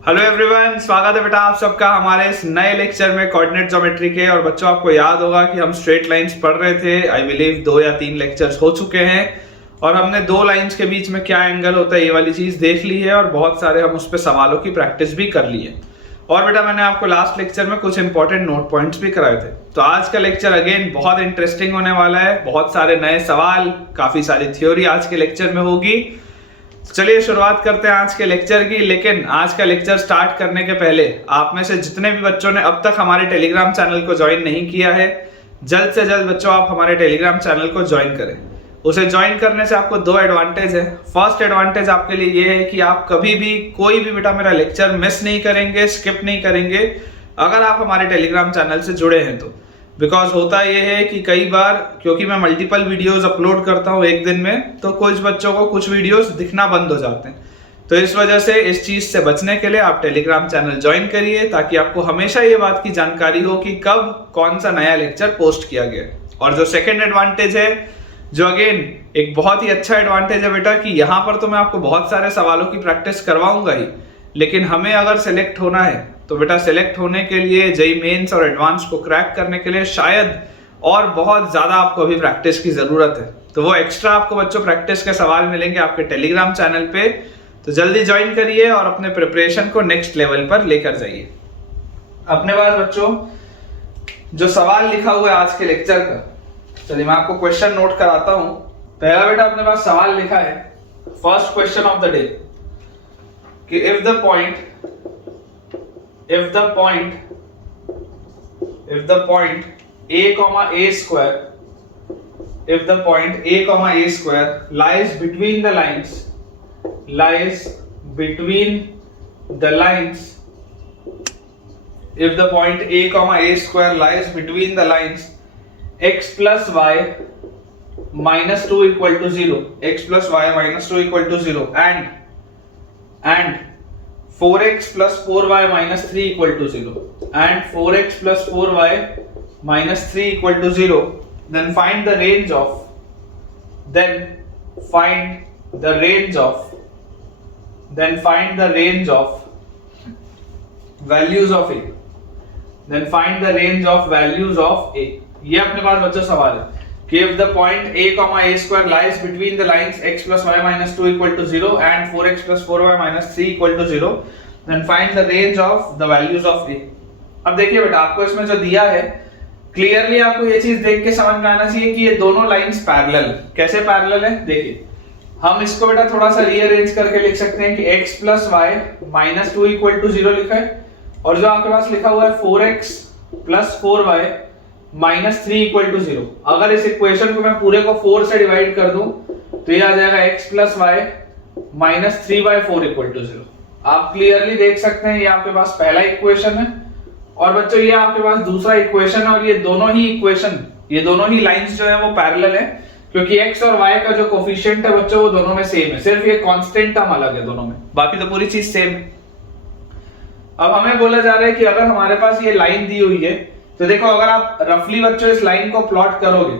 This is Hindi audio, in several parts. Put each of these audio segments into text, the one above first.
हेलो एवरीवन, स्वागत है बेटा आप सबका हमारे इस नए लेक्चर में कोऑर्डिनेट ज्योमेट्री के। और बच्चों, आपको याद होगा कि हम स्ट्रेट लाइंस पढ़ रहे थे। आई बिलीव 2 या 3 लेक्चर्स हो चुके हैं और हमने 2 लाइंस के बीच में क्या एंगल होता है ये वाली चीज देख ली है और बहुत सारे हम उस पर सवालों की प्रैक्टिस भी कर ली है। और बेटा, मैंने आपको लास्ट लेक्चर में कुछ इंपॉर्टेंट नोट पॉइंट्स भी कराए थे। तो आज का लेक्चर अगेन बहुत इंटरेस्टिंग होने वाला है। बहुत सारे नए सवाल, काफी सारी थ्योरी आज के लेक्चर में होगी। चलिए शुरुआत करते हैं आज के लेक्चर की। लेकिन आज का लेक्चर स्टार्ट करने के पहले आप में से जितने भी बच्चों ने अब तक हमारे टेलीग्राम चैनल को ज्वाइन नहीं किया है, जल्द से जल्द बच्चों आप हमारे टेलीग्राम चैनल को ज्वाइन करें। उसे ज्वाइन करने से आपको 2 एडवांटेज है। फर्स्ट एडवांटेज आपके लिए ये है कि आप कभी भी कोई भी बेटा मेरा लेक्चर मिस नहीं करेंगे, स्किप नहीं करेंगे अगर आप हमारे टेलीग्राम चैनल से जुड़े हैं तो। बिकॉज होता यह है कि कई बार, क्योंकि मैं मल्टीपल वीडियोस अपलोड करता हूं एक दिन में, तो कुछ बच्चों को कुछ वीडियोस दिखना बंद हो जाते हैं। तो इस वजह से इस चीज से बचने के लिए आप टेलीग्राम चैनल ज्वाइन करिए, ताकि आपको हमेशा ये बात की जानकारी हो कि कब कौन सा नया लेक्चर पोस्ट किया गया। और जो सेकेंड एडवांटेज है, जो अगेन एक बहुत ही अच्छा एडवांटेज है बेटा, कि यहाँ पर तो मैं आपको बहुत सारे सवालों की प्रैक्टिस करवाऊंगा ही, लेकिन हमें अगर सिलेक्ट होना है तो बेटा सिलेक्ट होने के लिए, जेईई मेंस और एडवांस को क्रैक करने के लिए शायद और बहुत ज्यादा आपको अभी प्रैक्टिस की जरूरत है। तो वो एक्स्ट्रा आपको बच्चों प्रैक्टिस के सवाल मिलेंगे आपके टेलीग्राम चैनल पे। तो जल्दी ज्वाइन करिए और अपने प्रिपरेशन को नेक्स्ट लेवल पर लेकर जाइए। अपने पास बच्चों जो सवाल लिखा हुआ है आज के लेक्चर का, चलिए मैं आपको क्वेश्चन नोट कराता हूं। पहला बेटा अपने पास सवाल लिखा है, first question of the day, कि if the point a comma a square, if the point a comma a square lies between the lines, if the point a comma a square lies between the lines x plus y minus 2 equal to 0, x plus y minus 2 equal to 0 and 4x plus 4y minus 3 equal to 0 and 4x plus 4y minus 3 equal to 0, then find the range of values of a, ये अपने पास बच्चों सवाल है कि if the point a comma a square lies between the lines x plus y minus 2 equal to 0 and 4x plus 4y minus 3 equal to 0, then find the range of the values of a। अब देखिए बेटा, आपको इसमें जो दिया है क्लियरली आपको ये चीज देख के समझ में आना चाहिए कि ये दोनों लाइंस पैरेलल। कैसे पैरेलल है देखिए, हम इसको बेटा थोड़ा सा रीअरेंज करके लिख सकते हैं कि x plus y minus 2 equal to 0 लिखा है, और जो आपके पास लिखा हुआ है 4x plus 4y minus 3 equal to 0। अगर इस इक्वेशन को मैं पूरे को 4 से डिवाइड कर दूं तो ये आ जाएगा x plus Y minus 3/4 equal to 0। आप क्लियरली देख सकते हैं ये आपके पास पहला इक्वेशन है और बच्चों ये आपके पास दूसरा इक्वेशन है, और ये दोनों ही लाइंस जो है वो पैरेलल है, क्योंकि x और y का जो कोफिशिएंट है बच्चों वो दोनों में सेम है, सिर्फ ये कांस्टेंट टर्म अलग है दोनों में, बाकी तो पूरी चीज सेम है। अब हमें बोला जा रहा है कि अगर हमारे पास ये लाइन दी हुई है तो देखो, अगर आप रफली बच्चों इस लाइन को प्लॉट करोगे,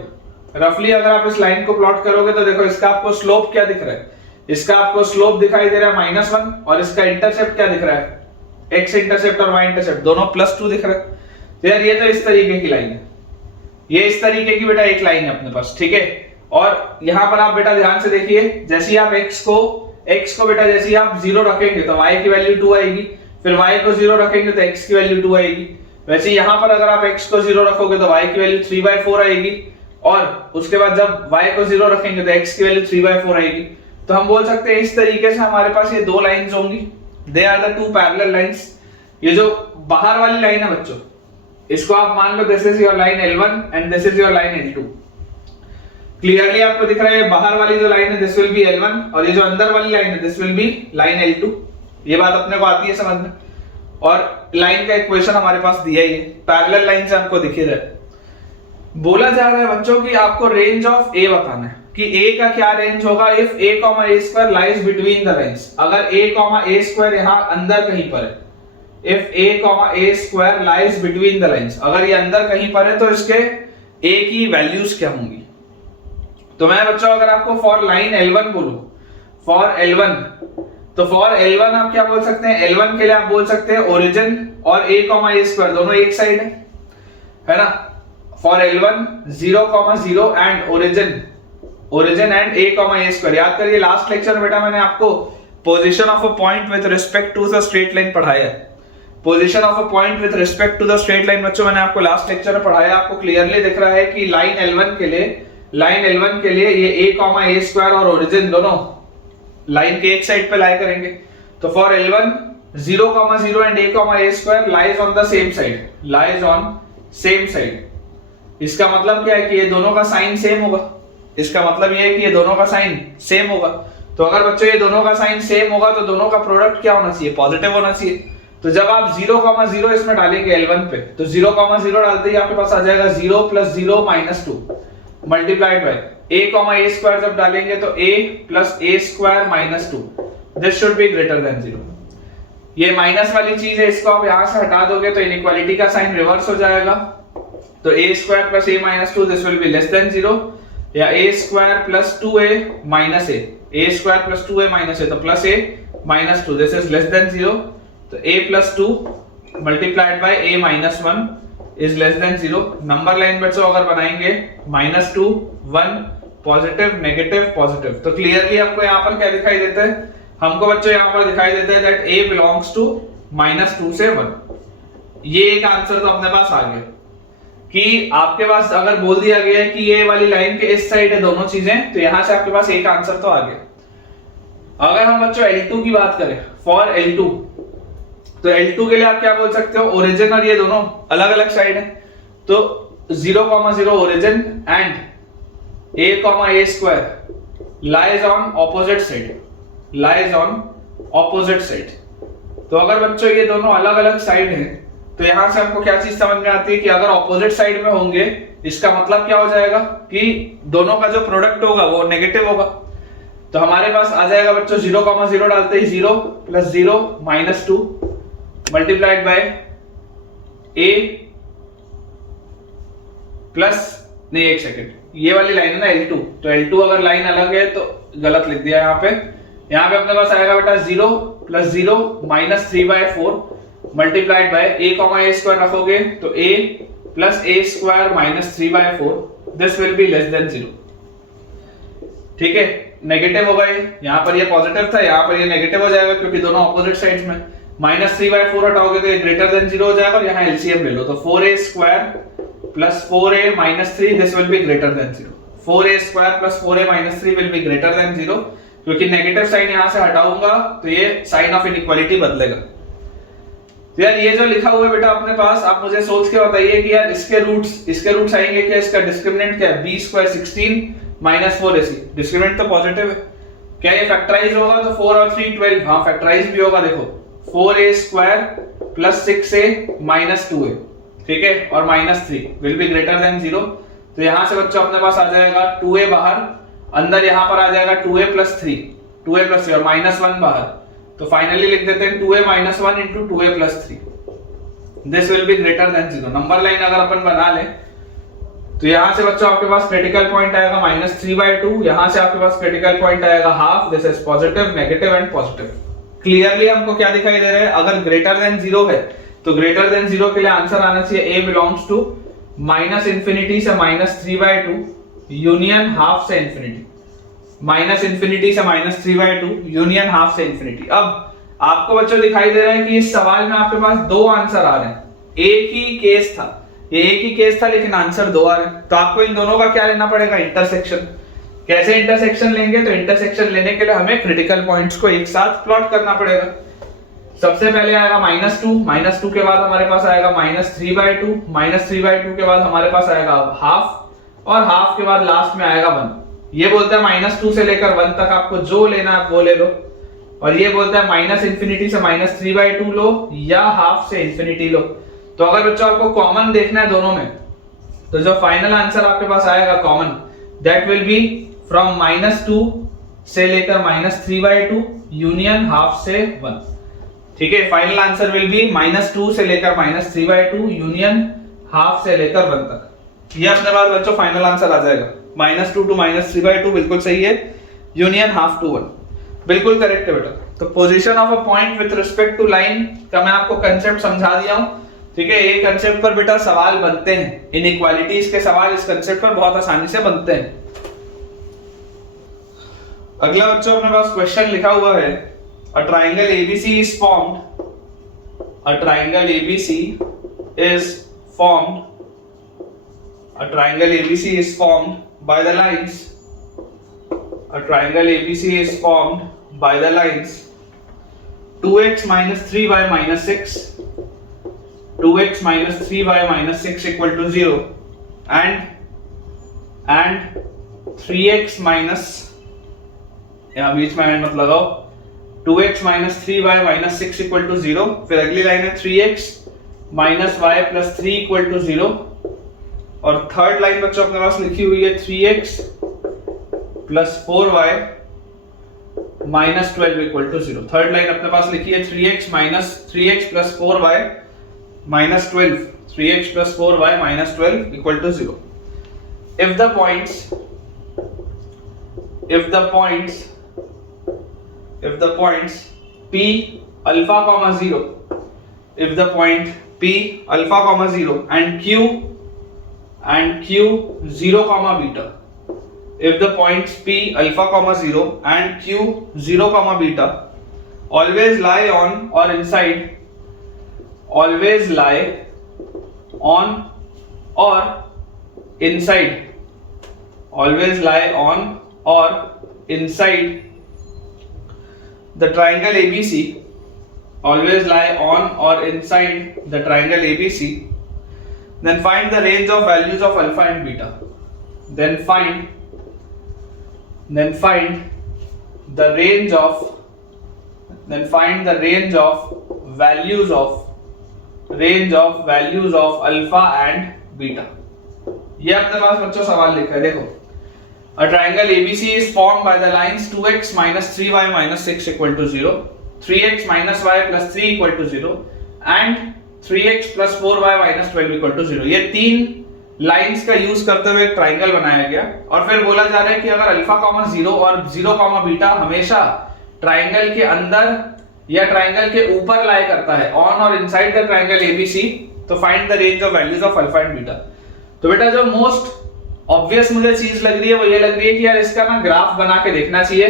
तो देखो इसका आपको स्लोप क्या दिख रहा है, इसका आपको स्लोप दिखाई दे रहा है -1 और इसका इंटरसेप्ट क्या दिख रहा है, x इंटरसेप्ट और y इंटरसेप्ट दोनों +2 दिख रहा है। तो यार ये तो इस तरीके की लाइन है, ये इस तरीके की बेटा एक लाइन है अपने पास, ठीक है। और यहां पर आप बेटा ध्यान से देखिए, जैसे आप x को बेटा जैसे आप 0 रखेंगे तो y की वैल्यू 2 आएगी, फिर y को 0 रखेंगे तो x की वैल्यू 2 आएगी। वैसे यहां पर अगर आप x को 0 रखोगे तो y की वैल्यू 3/4 आएगी, और उसके बाद जब y को 0 रखेंगे तो x की वैल्यू 3/4 आएगी। तो हम बोल सकते हैं इस तरीके से हमारे पास ये 2 लाइंस होंगी, they are the 2 parallel lines. ये जो बाहर वाली लाइन है बच्चों, इसको आप मान लो this is your line L1 and this is your line L2। Clearly आपको दिख रहा है बाहर वाली जो लाइन है दिस विल बी L1 और ये जो अंदर वाली लाइन है this will B line L2। ये बात अपने को आती है समझ में, और लाइन का इक्वेशन हमारे पास दिया ही है, पैरेलल लाइन से आपको दिख ही रहा है। बोला जा रहा है बच्चों कि आपको रेंज ऑफ ए बताना है कि ए का क्या रेंज होगा if a, a² lies between the lines. अगर a, a² यहां अंदर कहीं पर है, if a, a² lies between the lines, अगर ये अंदर कहीं पर है तो इसके a की वैल्यूज क्या होंगी। तो मैं बच्चों अगर आपको फॉर लाइन L1 बोलूं, फॉर L1 तो फॉर L1 आप क्या बोल सकते हैं, L1 के लिए आप बोल सकते हैं ओरिजिन और a, a² दोनों एक साइड है ना। For L1 0, 0 and origin and a, a²। याद करिए लास्ट लेक्चर में बेटा मैंने आपको position of a point with respect to the straight line पढ़ाया है। Position of a point with respect to the straight line बच्चों मैंने आपको लास्ट लेक्चर में पढ़ाया। आपको क्लियरली दिख रहा है कि लाइन L1 के लिए ये a, a² और ओरिजिन दोनों लाइन के एक साइड पे लाई करेंगे। तो for L1 0, 0 and a, a² lies on the same side. इसका मतलब क्या है कि ये दोनों का साइन सेम होगा। इसका मतलब ये है कि ये दोनों का साइन सेम होगा। तो अगर बच्चों ये दोनों का साइन सेम होगा तो दोनों का प्रोडक्ट क्या होना चाहिए, पॉजिटिव होना चाहिए। तो जब आप 0, 0 इसमें डालेंगे L1 पे, तो 0, 0 डालते ही आपके पास आ जाएगा 0 + 0 - 2 मल्टीप्लाइड बाय a, a² जब डालेंगे तो a + a² - 2। This should be greater than 0। ये माइनस वाली चीज है, इसको आप यहां से हटा दोगे तो इनइक्वालिटी का साइन रिवर्स हो जाएगा। तो a² + a - 2 this will be less than 0, या a² + 2a - a, a² + 2a - a, तो +a - 2 this is less than 0। तो a + 2 multiplied by a - 1 is less than 0। Number line बच्चों अगर बनाएंगे -2 1 पॉजिटिव नेगेटिव पॉजिटिव, तो क्लियरली आपको यहाँ पर क्या दिखाई देता है, हमको बच्चों यहाँ पर दिखाई देता है दैट a बिलोंग्स टू -2 से 1। ये एक आंसर तो अपने पास आ गया कि आपके पास अगर बोल दिया गया है कि ये वाली लाइन के इस साइड है दोनों चीजें, तो यहां से आपके पास एक आंसर तो आ गया। अगर हम बच्चों L2 की बात करें, फॉर L2, तो L2 के लिए आप क्या बोल सकते हो, ओरिजिन और ये दोनों अलग अलग साइड है। तो 0, 0 origin and a, a² lies on opposite side. तो अगर बच्चों ये दोनों अलग अलग साइड हैं, तो यहां से हमको क्या चीज समझ में आती है कि अगर ऑपोजिट साइड में होंगे, इसका मतलब क्या हो जाएगा कि दोनों का जो प्रोडक्ट होगा वो नेगेटिव होगा। तो हमारे पास आ जाएगा बच्चों 0, 0 डालते ही 0 + 0 - 2 मल्टीप्लाइड बाय a प्लस, नहीं एक सेकेंड, ये वाली लाइन है ना L2, तो L2 अगर लाइन अलग है तो गलत लिख दिया यहाँ पे अपने पास आएगा बेटा 0 + 0 - 3/4 मल्टीप्लाइड बाय a, a² रखोगे तो a + a² - 3/4 this will be less than 0। ठीक है, नेगेटिव होगा ये, यहाँ पर ये पॉजिटिव था, यहाँ पर ये नेगेटिव हो जाएगा क्योंकि दोनों ऑपोजिट साइड्स में। -3/4 हटाओगे तो ये ग्रेटर देन 0 हो जाएगा, और यहाँ एलसीएम ले लो तो 4a² + 4a - 3 this will be greater than 0। 4a² + 4a - 3 will be greater than 0, क्योंकि नेगेटिव साइन यहां से हटाऊंगा तो ये साइन ऑफ इनइक्वालिटी बदलेगा। तो यार ये जो लिखा हुआ है बेटा अपने पास, आप मुझे सोच के बताइए कि यार इसके रूट्स आएंगे क्या, इसका डिस्क्रिमिनेंट क्या है, b² 16 - 4ac। डिस्क्रिमिनेंट तो पॉजिटिव है, क्या ये फैक्टराइज होगा तो 4 और 3 12, हाँ फैक्टराइज भी होगा। देखो 4a² + 6a - 2a, ठीक है, और -3 विल बी ग्रेटर देन 0। तो यहां से बच्चों अपने पास आ जाएगा 2a बाहर, अंदर यहां पर आ जाएगा 2a + 3 और -1 बाहर, तो फाइनली लिख देते हैं 2a - 1 × 2a + 3 this will be greater than 0। Number line अगर अपन बना ले तो यहां से बच्चों आपके पास क्रिटिकल पॉइंट आएगा -3/2, यहां से आपके पास क्रिटिकल पॉइंट आएगा half, this is positive negative and positive. Clearly हमको क्या दिखाई दे रहा है, अगर ग्रेटर देन 0 है तो ग्रेटर देन 0 के लिए आंसर आना चाहिए a बिलोंग्स टू -∞ से -3/2 यूनियन हाफ से इंफिनिटी, -∞ से -3/2 यूनियन हाफ से इंफिनिटी। अब आपको बच्चों दिखाई दे रहा है कि इस सवाल में आपके पास दो आंसर आ रहे हैं, एक ही केस था, ये एक ही केस था लेकिन आंसर दो आ रहे हैं। तो आपको इन दोनों का क्या लेना पड़ेगा, इंटरसेक्शन। कैसे इंटरसेक्शन लेंगे, तो इंटरसेक्शन लेने के लिए हमें क्रिटिकल पॉइंट्स को एक साथ प्लॉट करना पड़ेगा। सबसे पहले आएगा -2 के बाद हमारे पास आएगा -3/2, -3/2 के बाद हमारे पास आएगा हाफ, और हाफ के बाद लास्ट में आएगा 1। ये बोलता है -2 से लेकर 1 तक आपको जो लेना है वो ले लो, और ये बोलता है -∞ से -3/2 लो या हाफ से इंफिनिटी लो। तो अगर बच्चों आपको कॉमन देखना है दोनों में, तो जो फाइनल आंसर आपके पास आएगा common, that will B from -2 से लेकर -3/2 यूनियन हाफ से 1। ठीक है, फाइनल आंसर विल बी -2 से लेकर -3/2 यूनियन हाफ से लेकर 1 तक। ये अपने पास बच्चों फाइनल आंसर आ जाएगा, -2 to -3/2 बिल्कुल सही है, यूनियन हाफ टू 1 बिल्कुल करेक्ट है बेटा। तो position of a point with respect to line का मैं आपको कंसेप्ट समझा दिया हूं, ठीक है। ये कंसेप्ट पर बेटा सवाल बनते हैं, इनइक्वालिटीज के सवाल इस कंसेप्ट पर बहुत आसानी से बनते हैं। अगला बच्चों अपने पास क्वेश्चन लिखा हुआ है, a triangle ABC is formed, a triangle ABC is formed, a triangle ABC is formed by the lines, a triangle ABC is formed by the lines 2x minus 3y minus 6, 2x minus 3y minus 6 equal to 0 and 3x minus, यहाँ बीच में एंड मत लगाओ, 2x minus 3y minus 6 equal to 0, फिर अगली लाइन है 3x minus y plus 3 equal to 0, और थर्ड लाइन बच्चों अपने पास लिखी हुई है 3x plus 4y minus 12 equal to 0। Third line अपने पास लिखी है 3x plus 4y minus 12, 3x plus 4y minus 12 equal to 0। If the points P alpha comma 0, if the point P alpha comma 0 and Q 0 comma beta, if the points P alpha comma 0 and Q 0 comma beta always lie on or inside, always lie on or inside, always lie on or inside the triangle ABC, always lie on or inside the triangle ABC, then find the range of values of alpha and beta, then find the range of values of alpha and beta। ये अपने पास बच्चों सवाल लिखा है, देखो, a triangle ABC is formed by the lines 2x minus 3y minus 6 equal to 0, 3x minus y plus 3 equal to 0 and 3x plus 4y minus 12 equal to 0। ये तीन लाइंस का यूज करते हुए एक ट्राइंगल बनाया गया, और फिर बोला जा रहा है कि अगर अल्फा कॉमा 0 और 0 कॉमा बीटा हमेशा ट्राइंगल के अंदर या ट्राइंगल के ऊपर लाई करता है, ऑन और इनसाइड द ट्राइंगल एबीसी, तो find the range of values of alpha and beta. तो बेटा जो मोस्ट ऑब्वियस मुझे चीज लग रही है वो ये लग रही है कि यार इसका ना ग्राफ बना के देखना चाहिए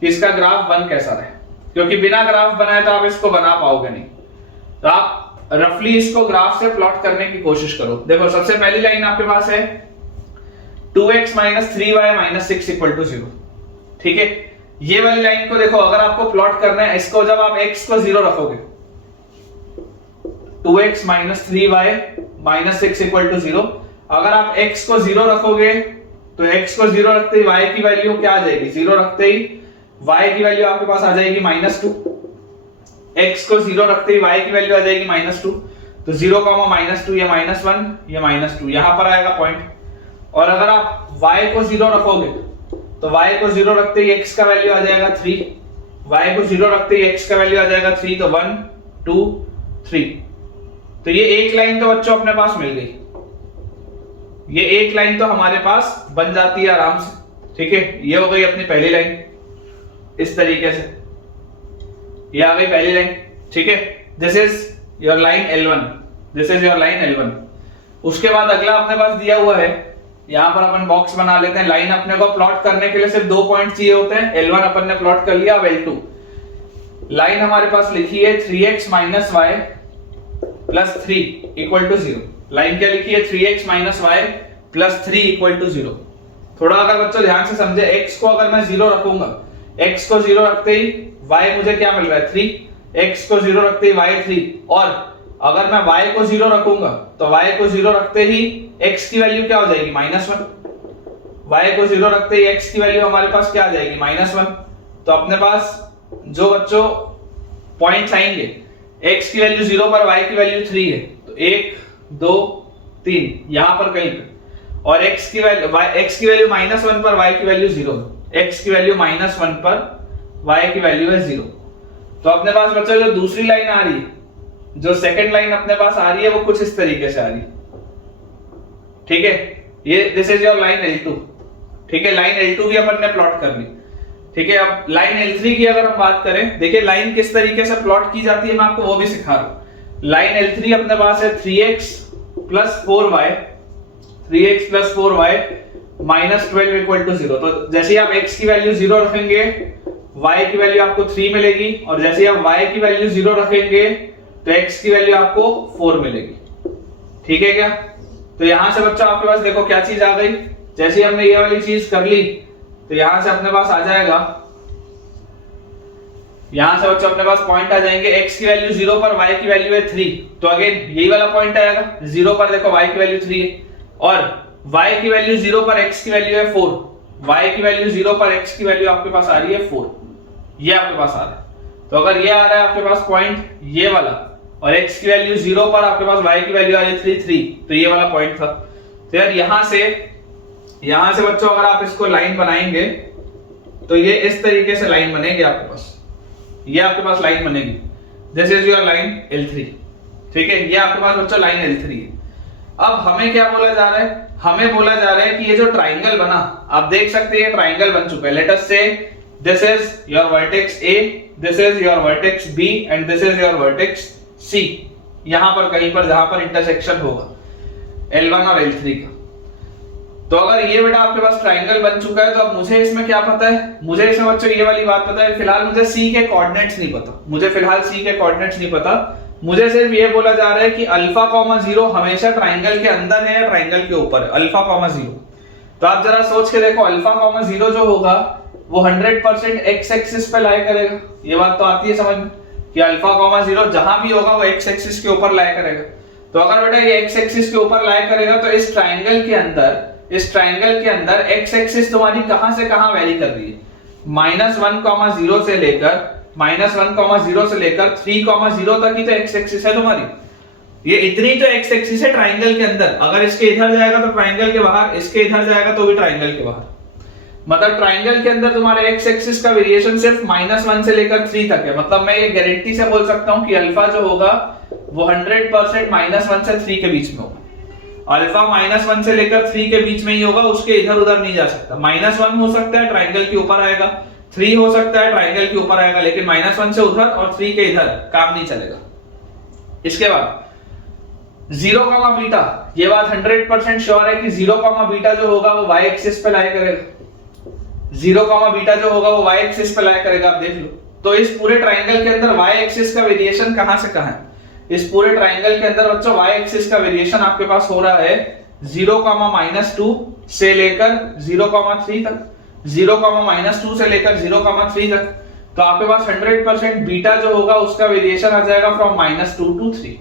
कि इसका ग्राफ बन कैसा रहे, क्योंकि बिना ग्राफ बनाए तो आप इसको बना पाओगे नहीं। तो आप रफली इसको ग्राफ से प्लॉट करने की कोशिश करो। देखो सबसे पहली लाइन आपके पास है 2x minus 3y minus 6 equal to 0, ठीक है। ये वाली लाइन को देखो, अगर आपको प्लॉट करना है इसको, जब आप x को 0 रखोगे, 2x minus 3y minus 6 equal to 0, अगर आप x को 0 रखोगे तो x को 0 रखते ही y की वैल्यू क्या आ जाएगी, 0 रखते ही y की वैल्यू आपके पास आ जाएगी -2, x को 0 रखते ही y की वैल्यू आ जाएगी -2, तो 0 -2, ये -1, ये -2, यहां पर आएगा पॉइंट। और अगर आप y को 0 रखोगे तो y को 0 रखते ही x का वैल्यू आ जाएगा 3, y को 0 रखते ही x का वैल्यू आ जाएगा 3, तो 1 2 3। तो ये एक लाइन तो बच्चों अपने पास मिल गई, ये एक लाइन तो हमारे पास बन जाती है आराम से, ठीक है। ये हो गई अपनी पहली लाइन, इस तरीके से ये आ गई पहली लाइन, ठीक है। This is your line L1, this is your line L1। उसके बाद अगला अपने पास दिया हुआ है, यहां पर अपन बॉक्स बना लेते हैं। लाइन अपने को प्लॉट करने के लिए सिर्फ 2 पॉइंट चाहिए होते हैं, L1 अपन ने प्लॉट कर लिया, अब L2 लाइन हमारे पास लिखी है 3x minus y plus 3 equal to 0। Line क्या लिखी है, 3x minus y plus 3 equal to 0। थोड़ा अगर बच्चों ध्यान से समझे, x को अगर मैं 0 रखूंगा, x को 0 रखते ही y मुझे क्या मिल रहा है 3, x को 0 रखते ही y 3, और अगर मैं y को 0 रखूंगा तो y को 0 रखते ही x की वैल्यू क्या हो जाएगी -1, y को 0 रखते ही x की वैल्यू हमारे पास क्या आ जाएगी -1। तो अपने पास जो बच्चों पॉइंट्स आएंगे, x की वैल्यू 0 पर y की वैल्यू 3 है, तो 1 2 3 यहां पर कहीं पे, और x की वैल्यू -1 पर y की वैल्यू 0, x की वैल्यू -1 पर y की वैल्यू है 0। तो अपने पास बच्चों जो दूसरी लाइन आ रही है, जो सेकंड लाइन अपने पास आ रही है, वो कुछ इस तरीके से आ रही है, ठीक है। ये this is your line L2, ठीक है। लाइन L2 भी अपन ने प्लॉट कर ली, ठीक है, अब लाइन L3 की अगर हम बात करें, देखिए लाइन किस तरीके से प्लॉट की जाती है मैं आपको वो भी सिखा रहा हूं। लाइन L3 अपने पास है 3x plus 4y, 3x plus 4y minus 12 equal to 0। तो जैसे ही आप x की वैल्यू 0 रखेंगे y की वैल्यू आपको 3 मिलेगी, और जैसे ही आप y की वैल्यू 0 रखेंगे तो x की वैल्यू आपको 4 मिलेगी। ठीक है क्या? तो यहां से बच्चों आपके पास देखो क्या चीज आ गई, जैसे ही हमने ये वाली चीज कर ली तो यहां से अपने पास आ जाएगा, यहां से बच्चों अपने पास पॉइंट आ जाएंगे, x की वैल्यू 0 पर y की वैल्यू है 3, तो अगेन यही वाला पॉइंट आएगा, 0 पर देखो y की वैल्यू 3 है, और y की वैल्यू 0 पर x की वैल्यू है 4, y की वैल्यू 0 पर x की वैल्यू आपके पास आ रही है 4, ये आपके पास आ रहा है। तो अगर ये आ रहा है आपके पास पॉइंट ये वाला, और x की वैल्यू 0 पर आपके पास y की वैल्यू आ रही है 3, तो ये वाला पॉइंट था। तो यार यहां से बच्चों अगर आप इसको लाइन बनाएंगे तो ये इस तरीके से लाइन बनेगी आपके पास, ये आपके पास लाइन बनेगी, this is your line L3। ठीक है, ये आपके पास बच्चों लाइन L3 है। अब हमें क्या बोला जा रहा है, हमें बोला जा रहा है कि ये जो ट्राइंगल बना, आप देख सकते हैं ये ट्राइंगल बन चुका है। लेट अस से this is your vertex A, this is your vertex B and this is your vertex C, यहां पर कहीं पर जहां पर इंटरसेक्शन होगा L1 और L3 का। तो अगर ये बेटा आपके पास ट्राइंगल बन चुका है, तो अब मुझे इसमें क्या पता है, मुझे इसमें बच्चों ये वाली बात पता है, फिलहाल मुझे C के कोऑर्डिनेट्स नहीं पता, मुझे फिलहाल C के कोऑर्डिनेट्स नहीं पता, मुझे सिर्फ ये बोला जा रहा है कि अल्फा कॉमा 0 हमेशा ट्राइंगल के अंदर है या ट्राइंगल के ऊपर है, अल्फा कॉमा 0। तो आप जरा सोच के देखो, अल्फा कॉमा 0 जो होगा वो 100% एक्स एक्सिस पे लाई करेगा, ये बात तो आती है समझ में कि अल्फा कॉमा 0 जहां भी होगा वो एक्स एक्सिस के ऊपर लाई करेगा। तो अगर बेटा ये एक्स एक्सिस के ऊपर लाई करेगा तो इस ट्राइंगल के अंदर एक्स एक्सिस तुम्हारी कहां से कहां वेरी कर रही है, -1,0 से लेकर 3,0 तक ही तो एक्स एक्सिस है तुम्हारी, ये इतनी तो एक्स एक्सिस है ट्राइंगल के अंदर। अगर इसके इधर जाएगा तो ट्राइंगल के बाहर, इसके इधर जाएगा तो भी ट्राइंगल के बाहर, मतलब ट्राइंगल के अंदर तुम्हारे एक्स एक्सिस का वेरिएशन सिर्फ -1 से लेकर 3 तक है। मतलब मैं ये गारंटी से बोल सकता हूं कि अल्फा जो होगा वो 100% -1 से 3 के बीच में होगा। अल्फा -1 से लेकर 3 के बीच में ही होगा, उसके इधर उधर नहीं जा सकता। -1 हो सकता है ट्राइंगल के ऊपर आएगा, 3 हो सकता है ट्राइंगल के ऊपर आएगा, लेकिन -1 से उधर और 3 के इधर काम नहीं चलेगा। इसके बाद 0, बीटा, ये बात 100% श्योर है कि 0, बीटा जो होगा वो y एक्सिस पे लाई करेगा, 0, बीटा जो होगा वो y एक्सिस पे लाई करेगा, आप देख लो। तो इस पूरे ट्राइंगल के अंदर y एक्सिस का वेरिएशन कहां से कहां है, इस पूरे ट्राइंगल के अंदर बच्चों y एक्सिस का वेरिएशन आपके पास हो रहा है 0, -2 से लेकर 0,3 तक, 0, -2 से लेकर 0,3 तक। तो आपके पास 100% बीटा जो होगा उसका वेरिएशन आ जाएगा फ्रॉम -2 to 3,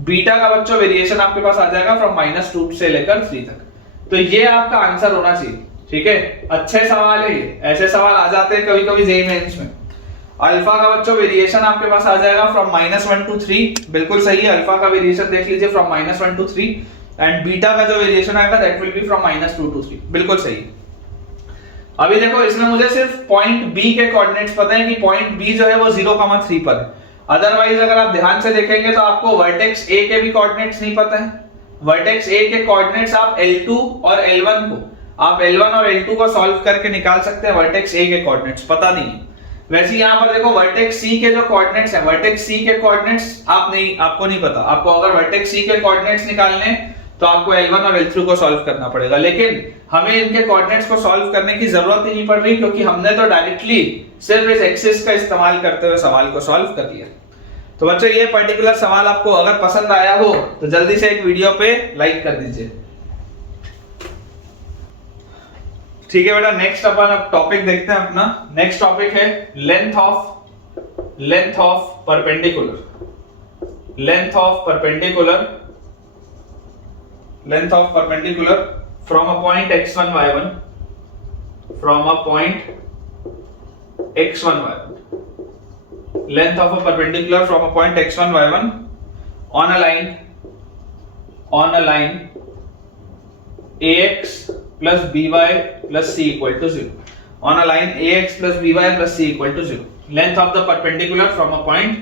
बीटा का बच्चों वेरिएशन आपके पास आ जाएगा फ्रॉम -2 से लेकर 3 तक। तो ये आपका आंसर होना चाहिए। ठीक है, अच्छे सवाल है ये, ऐसे सवाल आ जाते हैं कभी कभी जेईई मेंस में। अल्फा का बच्चों वेरिएशन आपके पास आ जाएगा फ्रॉम -1 to 3, बिल्कुल सही है, अल्फा का वेरिएशन देख लीजिए फ्रॉम -1 to 3, एंड बीटा का जो वेरिएशन आएगा that will B from -2 to 3, बिल्कुल सही है। अभी देखो इसमें मुझे सिर्फ पॉइंट बी के कोऑर्डिनेट्स पता है कि पॉइंट बी जो है वो 0,3 पर है। अदरवाइज अगर आप ध्यान से देखेंगे तो आपको वर्टेक्स ए के भी कोऑर्डिनेट्स नहीं पता है। वर्टेक्स ए के कोऑर्डिनेट्स आप L2 और L1 को, आप L1 और L2 को सॉल्व करके निकाल सकते हैं, वर्टेक्स ए के कोऑर्डिनेट्स पता नहीं है। वैसे यहां पर देखो वर्टेक्स सी के जो कोऑर्डिनेट्स हैं, वर्टेक्स सी के कोऑर्डिनेट्स आपको नहीं पता। आपको अगर वर्टेक्स सी के कोऑर्डिनेट्स निकालने तो आपको L1 और L3 को सॉल्व करना पड़ेगा, लेकिन हमें इनके कोऑर्डिनेट्स को सॉल्व करने की जरूरत ही नहीं पड़ रही, क्योंकि हमने तो डायरेक्टली सिर्फ इस एक्सिस का इस्तेमाल करते हुए सवाल को सॉल्व कर लिया। तो बच्चों ये पर्टिकुलर सवाल आपको अगर पसंद आया हो तो जल्दी से एक वीडियो पे लाइक कर दीजिए। ठीक है बेटा, नेक्स्ट अपन अब टॉपिक देखते हैं अपना। नेक्स्ट टॉपिक है length of perpendicular from a point x1 y1 length of a perpendicular from a point x1 y1 on a line ax plus by plus c equal to 0, on a line ax plus by plus c equal to 0, length of the perpendicular from a point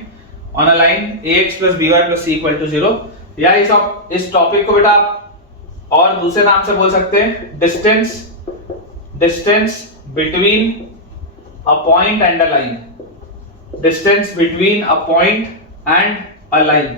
on a line ax plus by plus c equal to 0। या इस टॉपिक को बेटा आप और दूसरे नाम से बोल सकते हैं distance between a point and a line, distance between a point and a line,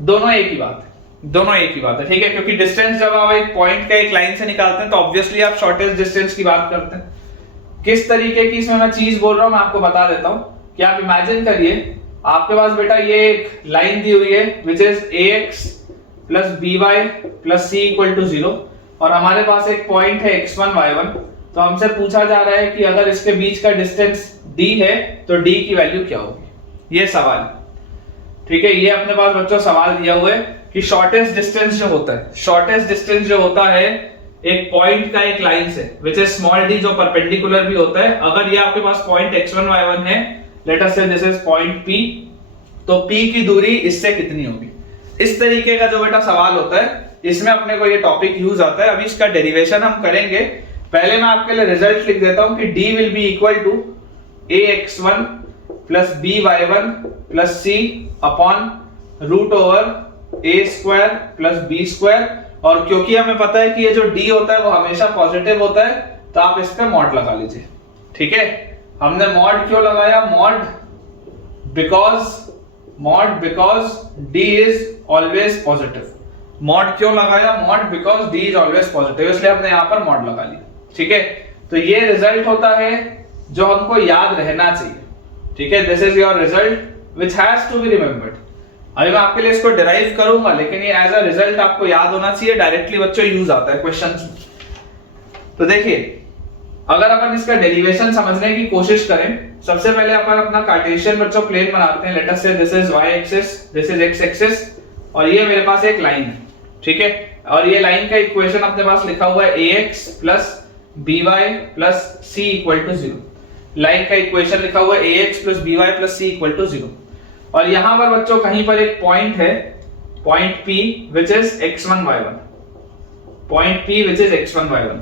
दोनों एक ही बात है, दोनों एक ही बात है, ठीक है। क्योंकि डिस्टेंस जब आप एक पॉइंट का एक लाइन से निकालते हैं तो ऑब्वियसली आप शॉर्टेस्ट डिस्टेंस की बात करते हैं। किस तरीके की इसमें मैं चीज बोल रहा हूं मैं आपको बता देता हूं कि आप इमेजिन करिए आपके पास बेटा ये एक लाइन दी हुई है which is ax plus by plus c equal to 0 और हमारे पास एक पॉइंट है x1 y1। तो हमसे पूछा जा रहा है कि अगर इसके बीच का डिस्टेंस d है तो d की वैल्यू क्या होगी, ये सवाल, ठीक है। ये अपने पास बच्चों सवाल दिया हुआ है कि शॉर्टेस्ट डिस्टेंस जो होता है, शॉर्टेस्ट डिस्टेंस जो होता है एक पॉइंट का एक लाइन से विच इज स्मॉल d जो परपेंडिकुलर भी होता है, अगर ये आपके पास पॉइंट x1 y1 है, लेट अस से दिस इज पॉइंट p, तो p की दूरी इससे कितनी होगी, इस तरीके का जो बेटा सवाल होता है इसमें अपने को ये टॉपिक यूज आता है। अभी इसका डेरिवेशन हम करेंगे, पहले मैं आपके लिए रिजल्ट लिख देता हूं कि d will be equal to ax1 plus by1 plus c upon root over a square plus b square, और क्योंकि हमें पता है कि ये जो d होता है वो हमेशा पॉजिटिव होता है तो आप इस पे मॉड लगा लीजिए, ठीक है। हमने मॉड क्यों लगाया, mod because d is always positive, mod क्यों लगाया, mod because d is always positive, इसलिए हमने यहां पर मॉड लगा लिया, ठीक है। तो ये रिजल्ट होता है जो हमको याद रहना चाहिए, ठीक है। This is your result which has to be remembered. अभी मैं आपके लिए इसको डिराइव करूंगा लेकिन ये एज अ रिजल्ट आपको याद होना चाहिए, डायरेक्टली बच्चों यूज आता है क्वेश्चन। तो देखिए अगर अपन इसका डेरिवेशन समझने की कोशिश करें, सबसे पहले अपन अपना कार्टेशियन बच्चों प्लेन बनाते हैं। लेट अस से this is y axis, this is x axis और ये मेरे पास एक लाइन है, ठीक है। और ये लाइन का इक्वेशन अपने पास लिखा हुआ है ax plus by plus c equal to 0। Line का इक्वेशन लिखा हुआ है ax plus by plus c equal to 0 और यहां पर बच्चों कहीं पर एक पॉइंट है, point p which is x1 y1, point p which is x1 y1।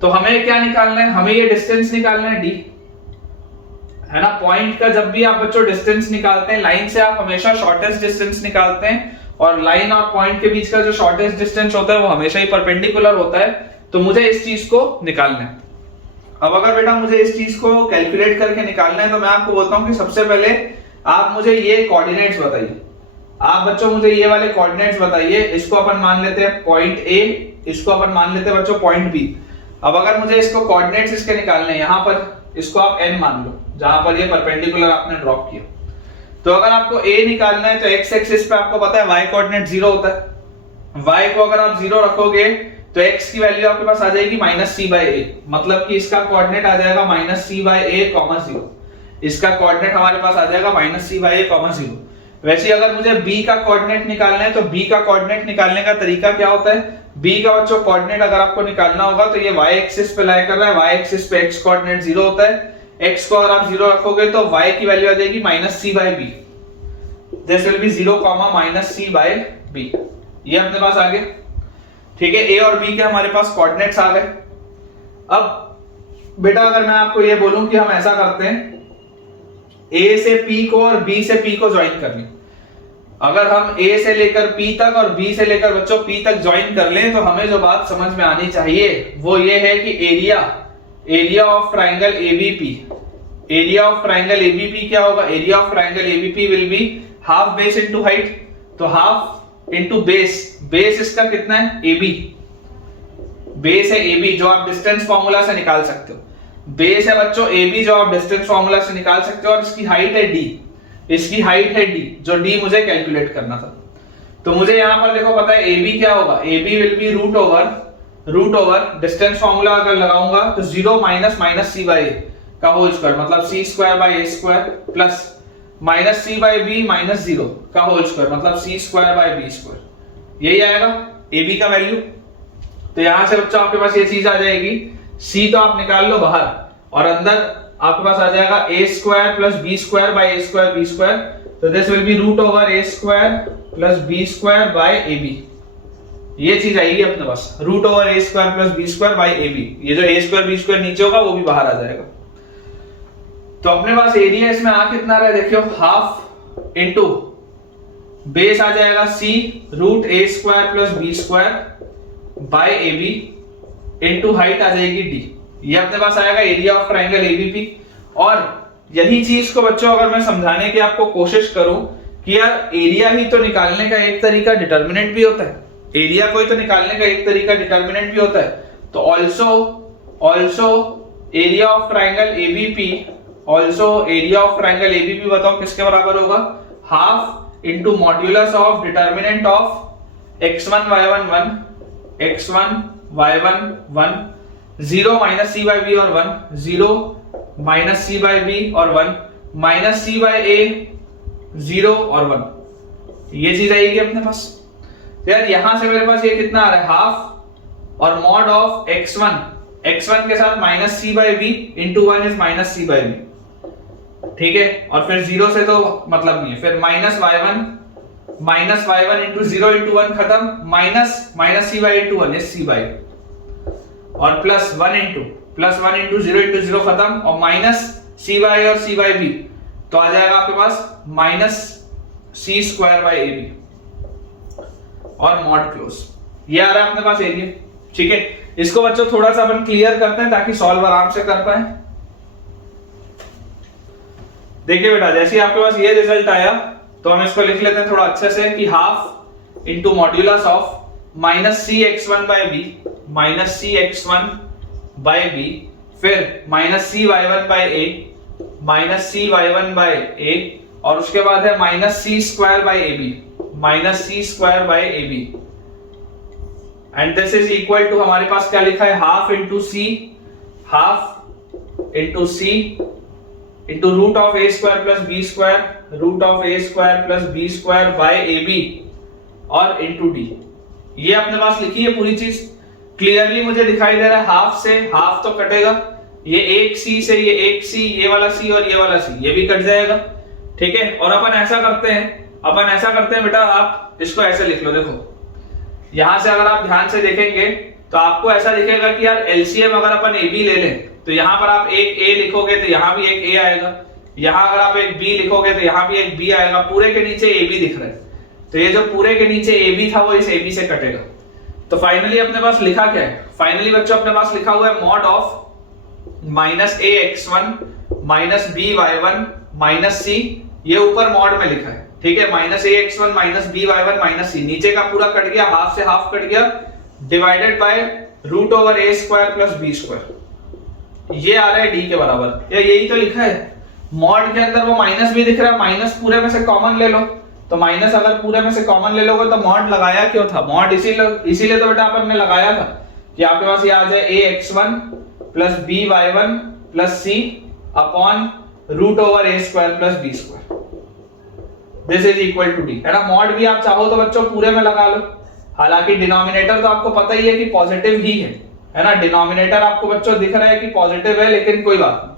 तो हमें क्या निकालना है, हमें ये डिस्टेंस निकालना है d, है ना। पॉइंट का जब भी आप बच्चों डिस्टेंस निकालते हैं, लाइन से आप हमेशा शॉर्टेस्ट डिस्टेंस निकालते हैं और लाइन और पॉइंट के बीच का जो शॉर्टेस्ट डिस्टेंस होता है वो हमेशा ही परपेंडिकुलर होता है। तो मुझे इस चीज को निकालना है। अब अगर बेटा मुझे इस चीज को कैलकुलेट करके निकालना है तो मैं आपको बोलता हूं कि सबसे पहले आप मुझे ये कोऑर्डिनेट्स बताइए। आप बच्चों मुझे ये वाले कोऑर्डिनेट्स बताइए, इसको अपन मान लेते हैं पॉइंट A, इसको अपन मान लेते हैं बच्चों पॉइंट B। अब अगर मुझे इसको कोऑर्डिनेट्स इसके निकालने हैं, यहां पर इसको आप n मान लो जहां पर ये परपेंडिकुलर आपने ड्रॉप किया। तो अगर आपको A निकालना है तो x एक्सिस पे आपको पता है y कोऑर्डिनेट 0 होता है। y को अगर आप 0 रखोगे तो x की वैल्यू आपके पास आ जाएगी -c/a, मतलब कि इसका कोऑर्डिनेट आ जाएगा -c/a, 0। इसका कोऑर्डिनेट हमारे पास आ जाएगा -c/a, 0। वैसे अगर मुझे b का कोऑर्डिनेट निकालना है तो b का कोऑर्डिनेट निकालने का तरीका क्या होता है, b का बच्चों कोऑर्डिनेट अगर आपको निकालना होगा तो ये y एक्सिस पे लाई कर रहा है, y एक्सिस पे x कोऑर्डिनेट 0 होता है। x को अगर आप 0 रखोगे तो y की वैल्यू आ जाएगी -c/b, this will B 0, -c/b। ये अपने पास आ गया, ठीक है। a और b के हमारे पास कोऑर्डिनेट्स आ गए। अब बेटा अगर मैं आपको ये बोलूं कि हम ऐसा करते हैं a से p को और b से p को ज्वाइन कर लें, अगर हम a से लेकर p तक और b से लेकर बच्चों p तक ज्वाइन कर लें तो हमें जो बात समझ में आनी चाहिए वो ये है कि area of triangle ABP, area of triangle ABP क्या होगा, area of triangle ABP will be half base into height, तो हाफ इनटू बेस इसका कितना है AB, बेस है AB जो आप डिस्टेंस फॉर्मूला से निकाल सकते हो, बेस है बच्चों AB जो आप डिस्टेंस फॉर्मूला से निकाल सकते हो, और इसकी हाइट है D, इसकी हाइट है D जो D मुझे कैलकुलेट करना था। तो मुझे यहां पर देखो पता है AB क्या होगा, AB will be root over distance formula अगर लगाऊंगा तो 0 माइनस c/a का होल स्क्वायर, मतलब c²/a² प्लस -c/b -0 का होल स्क्वायर, मतलब c²/b², यही आएगा AB का वैल्यू। तो यहां से बच्चों आपके पास ये चीज आ जाएगी, c तो आप निकाल लो बाहर और अंदर आपके पास आ जाएगा a² + b²/a²b², तो this will be root over a² + b²/ab, ये चीज आएगी अपने पास रूट ओवर a² + b²/ab। ये जो a² b² नीचे होगा वो भी बाहर आ जाएगा। तो अपने पास एरिया इसमें आ कितना रहा है देखियो, हाफ इनटू बेस आ जाएगा c root a² + b² by ab into height आ जाएगी d, ये अपने पास आएगा एरिया ऑफ ट्राइंगल एबीपी। और यही चीज को बच्चों अगर मैं समझाने की आपको कोशिश करूं कि यार एरिया ही तो निकालने का एक तरीका डिटर्मिनेंट भी होता है, एरिया को ही तो निकालने का एक तरीका डिटर्मिनेंट भी होता है, तो also area of triangle ABP, also area of triangle ABP बताओ किसके बराबर होगा, half into modulus of determinant of x1 y1 1, x1 y1 1, 0 minus C by B और 1, 0 माइनस सी बाई बी और 1, माइनस सी बाई ए 0 और 1, ये चीज आएगी अपने पास। तो यार यहां से मेरे पास ये कितना आ रहा है, हाफ और मॉड ऑफ x1 के साथ minus C by B into 1 is minus C by B, ठीक है। और फिर 0 से तो मतलब नहीं है, फिर माइनस y1 इंटू 0 इंटू 1 खत्म, minus C by into 1 is C by, और प्लस 1 इंटू 0 इंटू 0 खत्म, और माइनस सी बाई और सी बाई बी, तो आ जाएगा आपके पास minus C square by A B और मॉड क्लोज। ये आ रहा है अपने पास एरिया, ठीक है। इसको बच्चों थोड़ा सा अपन क्लियर करते हैं ताकि सॉल्व आराम से कर पाए। देखिए बेटा, जैसे आपके पास ये रिजल्ट आया तो हम इसको लिख लेते हैं थोड़ा अच्छे से कि half into modulus of minus C x1 by B, minus C x1 by B, फिर minus C y1 by A, minus C y1 by A, और उसके बाद है minus C square by A B, minus C square by A B, and this is equal to हमारे पास क्या लिखा है, half into C into root of A square plus B square, root of A square plus B square by A B और इंटू डी। ये अपने पास लिखी है पूरी चीज, क्लियरली मुझे दिखाई दे रहा है, हाफ से हाफ तो कटेगा, ये एक सी से ये एक सी, ये वाला सी और ये वाला सी, ये भी कट जाएगा, ठीक है। और अपन ऐसा करते हैं बेटा, आप इसको ऐसे लिख लो, देखो यहां से अगर आप ध्यान से देखेंगे तो आपको ऐसा दिखेगा कि यार एलसीएम अगर अपन ए बी ले लें तो यहां पर आप एक ए लिखोगे तो यहां भी एक ए आएगा, यहां अगर आप एक बी लिखोगे तो यहां भी एक बी आएगा, पूरे के नीचे ए बी दिख रहा है, तो ये जो पूरे के नीचे ए बी था वो इस ए बी से कटेगा। तो फाइनली अपने पास लिखा क्या है, फाइनली बच्चों अपने पास लिखा हुआ है mod of minus A x1 minus B y1 minus C, ये ऊपर मॉड में लिखा है, ठीक है, minus A x1 minus B y1 minus C, नीचे का पूरा कट गया, हाफ से हाफ कट गया, divided by root over A square plus B square, ये आ रहा है डी के बराबर। या यही तो लिखा है, मॉड के अंदर वो माइनस भी दिख रहा है, माइनस पूरे में से कॉमन ले लो, तो माइनस अगर पूरे में से कॉमन ले लोगे तो मॉड लगाया क्यों था, मॉड इसीलिए तो बेटा अपन ने लगाया था कि आपके पास ये आ जाए A x1 plus B y1 plus C upon root over A square plus B square, this is equal to D, है ना। मॉड भी आप चाहो तो बच्चों पूरे में लगा लो, हालांकि डिनोमिनेटर तो आपको पता ही है कि पॉजिटिव ही है ना, डिनोमिनेटर आपको बच्चों दिख रहा है कि पॉजिटिव है, लेकिन कोई बात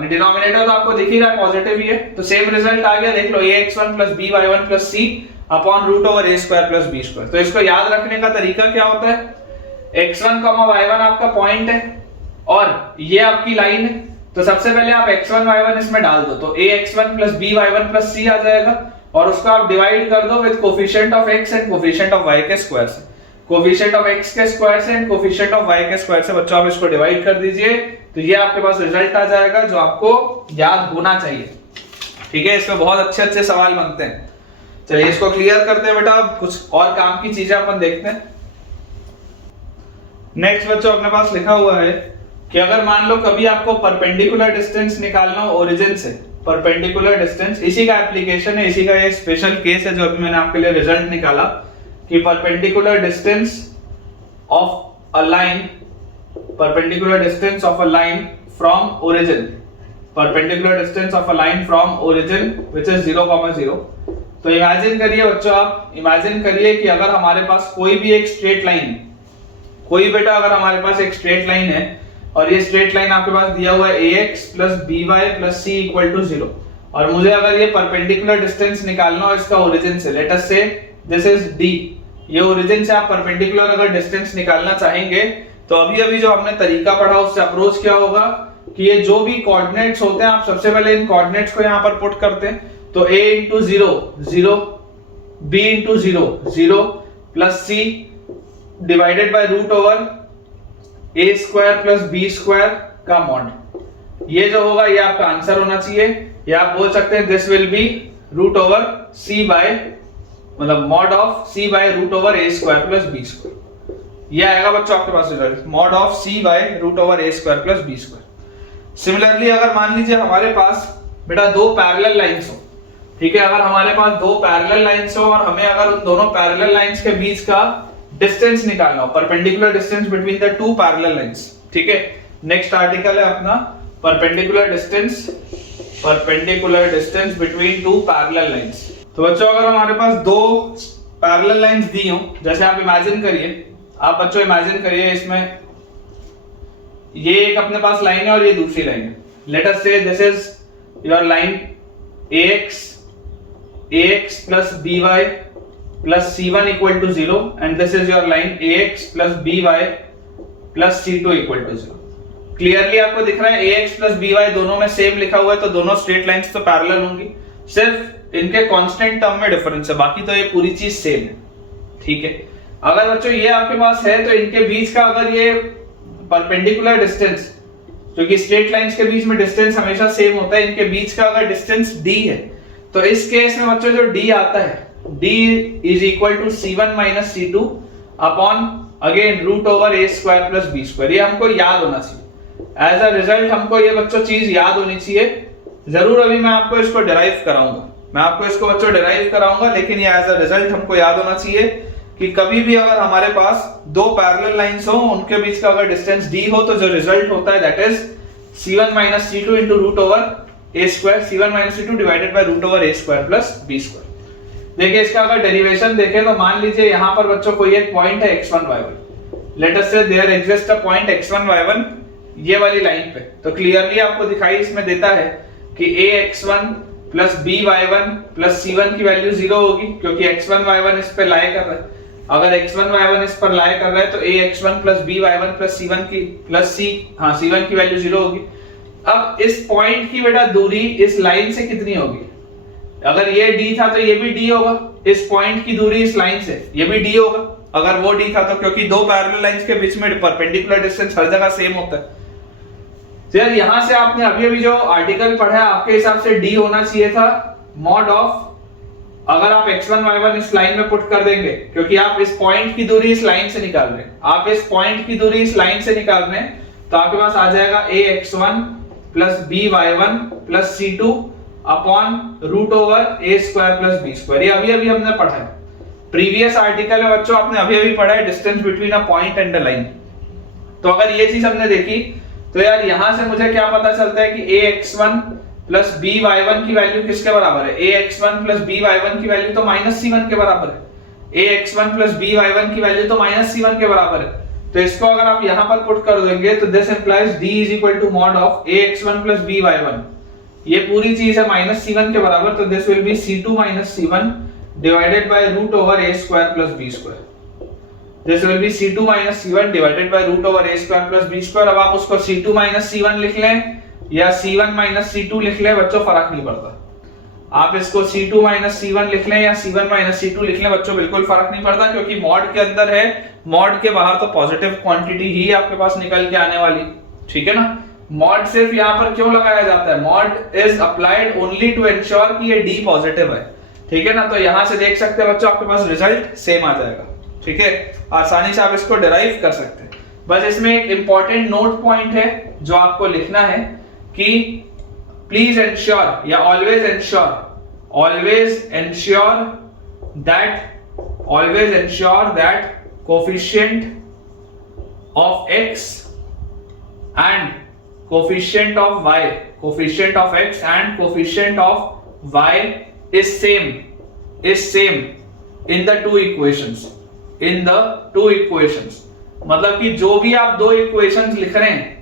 नहीं, डिनोमिनेटर तो आपको दिख ही रहा है पॉजिटिव ही है, तो सेम रिजल्ट आ गया, देख लो A x1 plus B y1 plus C upon root over A square plus B square. तो इसको याद रखने का तरीका क्या होता है, x1, y1 आपका पॉइंट है और ये आपकी लाइन है, तो सबसे पहले आप x1 y1 इसमें डाल दो, तो a x1 plus b y1 plus c आ जाएगा, और उसको आप डिवाइड कर दो with coefficient of x and coefficient of y के स्क्वायर से, कोफिशिएंट ऑफ x के स्क्वायर से एंड कोफिशिएंट ऑफ y के स्क्वायर से बच्चों आप इसको डिवाइड कर दीजिए, तो ये आपके पास रिजल्ट आ जाएगा जो आपको याद होना चाहिए, ठीक है। इसमें बहुत अच्छे अच्छे सवाल बनते हैं। चलिए इसको क्लियर करते हैं बेटा, अब कुछ और काम की चीजें अपन देखते हैं। नेक्स्ट बच्चों अपने पास लिखा हुआ है कि अगर मान लो कभी आपको परपेंडिकुलर डिस्टेंस निकालना हो ओरिजिन से, परपेंडिकुलर डिस्टेंस, इसी का एप्लीकेशन है, इसी का ये स्पेशल केस है जो अभी मैंने आपके लिए रिजल्ट निकाला कि perpendicular distance of a line, perpendicular distance of a line from origin, perpendicular distance of a line from origin which is 0, 0। तो इमेजिन करिए बच्चों, आप इमेजिन करिए कि अगर हमारे पास कोई भी एक स्ट्रेट लाइन, कोई बेटा अगर हमारे पास एक स्ट्रेट लाइन है और ये स्ट्रेट लाइन आपके पास दिया हुआ है ax plus by plus c equal to 0, और मुझे अगर ये परपेंडिकुलर डिस्टेंस निकालना हो इसका ओरिजिन से, लेट अस से दिस इज d, ये ओरिजिन से आप परपेंडिकुलर अगर डिस्टेंस निकालना चाहेंगे तो अभी जो हमने तरीका पढ़ा उससे अप्रोच क्या होगा कि ये जो भी कोऑर्डिनेट्स होते हैं आप सबसे पहले इन कोऑर्डिनेट्स को यहां पर पुट करते हैं, तो a into 0 0, b into 0 0 plus c divided by root over A square plus B square का मॉड, ये जो होगा ये आपका आंसर होना चाहिए। या आप बोल सकते हैं this will be root over C by, मतलब mod of C by root over A square plus B square, ये आएगा बच्चों आपके पास result, mod of C by root over A square plus B square. Similarly अगर मान लीजिए हमारे पास बेटा दो पैरेलल लाइंस हो, ठीक है, अगर हमारे पास दो पैरेलल लाइंस हो और हमें अगर उन दोनों पैरेलल लाइंस के बीच का डिस्टेंस निकालना हो, perpendicular distance between the two parallel lines, ठीक है। नेक्स्ट आर्टिकल है अपना perpendicular distance between two parallel lines. तो बच्चों अगर हमारे पास दो पैरेलल लाइंस दी हो, जैसे आप इमेजिन करिए, आप बच्चों इमेजिन करिए इसमें ये एक अपने पास लाइन है और ये दूसरी लाइन है। लेट अस से this is your line ax plus by plus c1 equal to 0 and this is your line ax plus by plus c2 equal to 0। Clearly आपको दिख रहा है ax plus by दोनों में सेम लिखा हुआ है, तो दोनों स्ट्रेट लाइंस तो पैरेलल होंगी, सिर्फ इनके कांस्टेंट टर्म में डिफरेंस है, बाकी तो ये पूरी चीज सेम है, ठीक है। अगर बच्चों ये आपके पास है तो इनके बीच का अगर ये परपेंडिकुलर डिस्टेंस, क्योंकि स्ट्रेट लाइंस के बीच में डिस्टेंस हमेशा सेम होता है, इनके बीच का अगर डिस्टेंस d है तो इस केस में बच्चों जो d आता है, d is equal to c1 minus c2 upon again root over a square plus b square. ये हमको याद होना चाहिए, एज अ रिजल्ट हमको ये बच्चों चीज याद होनी चाहिए। जरूर अभी मैं आपको इसको डिराइव कराऊंगा, लेकिन ये एज अ रिजल्ट हमको याद होना चाहिए कि कभी भी अगर हमारे पास दो पैरेलल लाइंस हो, उनके बीच का अगर डिस्टेंस d हो तो जो रिजल्ट होता है that is c1 minus c2 into root over a square, c1 minus c2 divided by root over a square plus b square. देखिए इसका अगर डेरिवेशन देखें तो मान लीजिए यहां पर बच्चों कोई एक पॉइंट है x1 y1, लेट अस से there exist a point x1 y1 ये वाली लाइन पे, तो क्लियरली आपको दिखाई इसमें देता है कि ax1 plus by1 plus c1 की वैल्यू 0 होगी, क्योंकि x1 y1 इस पे लाई कर रहा है। अगर x1 y1 इस पर लाई कर रहा है तो ax1 plus by1 plus c1 की वैल्यू 0 होगी। अब इस पॉइंट की बेटा दूरी इस लाइन से कितनी होगी? अगर ये d था तो ये भी d होगा, इस पॉइंट की दूरी इस लाइन से ये भी d होगा अगर वो d था तो, क्योंकि दो पैरेलल लाइंस के बीच में परपेंडिकुलर डिस्टेंस हर जगह सेम होता है। तो यार यहां से आपने अभी जो आर्टिकल पढ़ा है आपके हिसाब से d होना चाहिए था मॉड ऑफ, अगर आप x1 y1 इस लाइन में पुट कर देंगे, क्योंकि आप इस पॉइंट की दूरी इस लाइन से निकाल रहे हैं, आप इस पॉइंट की दूरी इस लाइन से निकाल रहे हैं, तो आपके पास आ जाएगा ax1 plus by1 plus c2 upon root over a square plus b square. ये अभी हमने पढ़ा है, प्रीवियस आर्टिकल है बच्चों, आपने अभी पढ़ा है distance between a point and a line. तो अगर ये चीज हमने देखी तो यार यहां से मुझे क्या पता चलता है कि ax1 प्लस by1 की वैल्यू किसके बराबर है? ax1 प्लस by1 की वैल्यू तो माइनस c1 के बराबर है, ax1 प्लस by1 की वैल्यू तो माइनस c1 के बराबर है। तो इसको अगर आप यहां पर पुट कर देंगे तो this implies d is equal to mod of ax1 plus by1, ये पूरी चीज है माइनस c1 के बराबर, तो this will be c2 minus c1 divided by root over a square plus b square. This will be c2 minus c1 divided by root over a square plus b square. अब आप उसको c2 माइनस c1 लिख लें या c1 माइनस c2 लिख लें बच्चों, फर्क नहीं पड़ता। आप इसको c2 माइनस c1 लिख लें या c1 माइनस c2 लिख लें बच्चों, बिल्कुल फर्क नहीं पड़ता, क्योंकि मॉड के अंदर है, मॉड के बाहर तो पॉजिटिव क्वांटिटी ही आपके पास निकल के आने वाली, ठीक है ना। मॉड सिर्फ यहाँ पर क्यों लगाया जाता है? Mod is applied only to ensure कि ये d पॉजिटिव है, ठीक है ना। तो यहां से देख सकते हैं बच्चों आपके पास रिजल्ट सेम आ जाएगा, ठीक है, आसानी से आप इसको डिराइव कर सकते हैं। बस इसमें एक इंपॉर्टेंट नोट पॉइंट है जो आपको लिखना है कि प्लीज एंश्योर या always ensure that coefficient of x and coefficient of y, coefficient of x and coefficient of y is same in the two equations, मतलब कि जो भी आप दो इक्वेशंस लिख रहे हैं,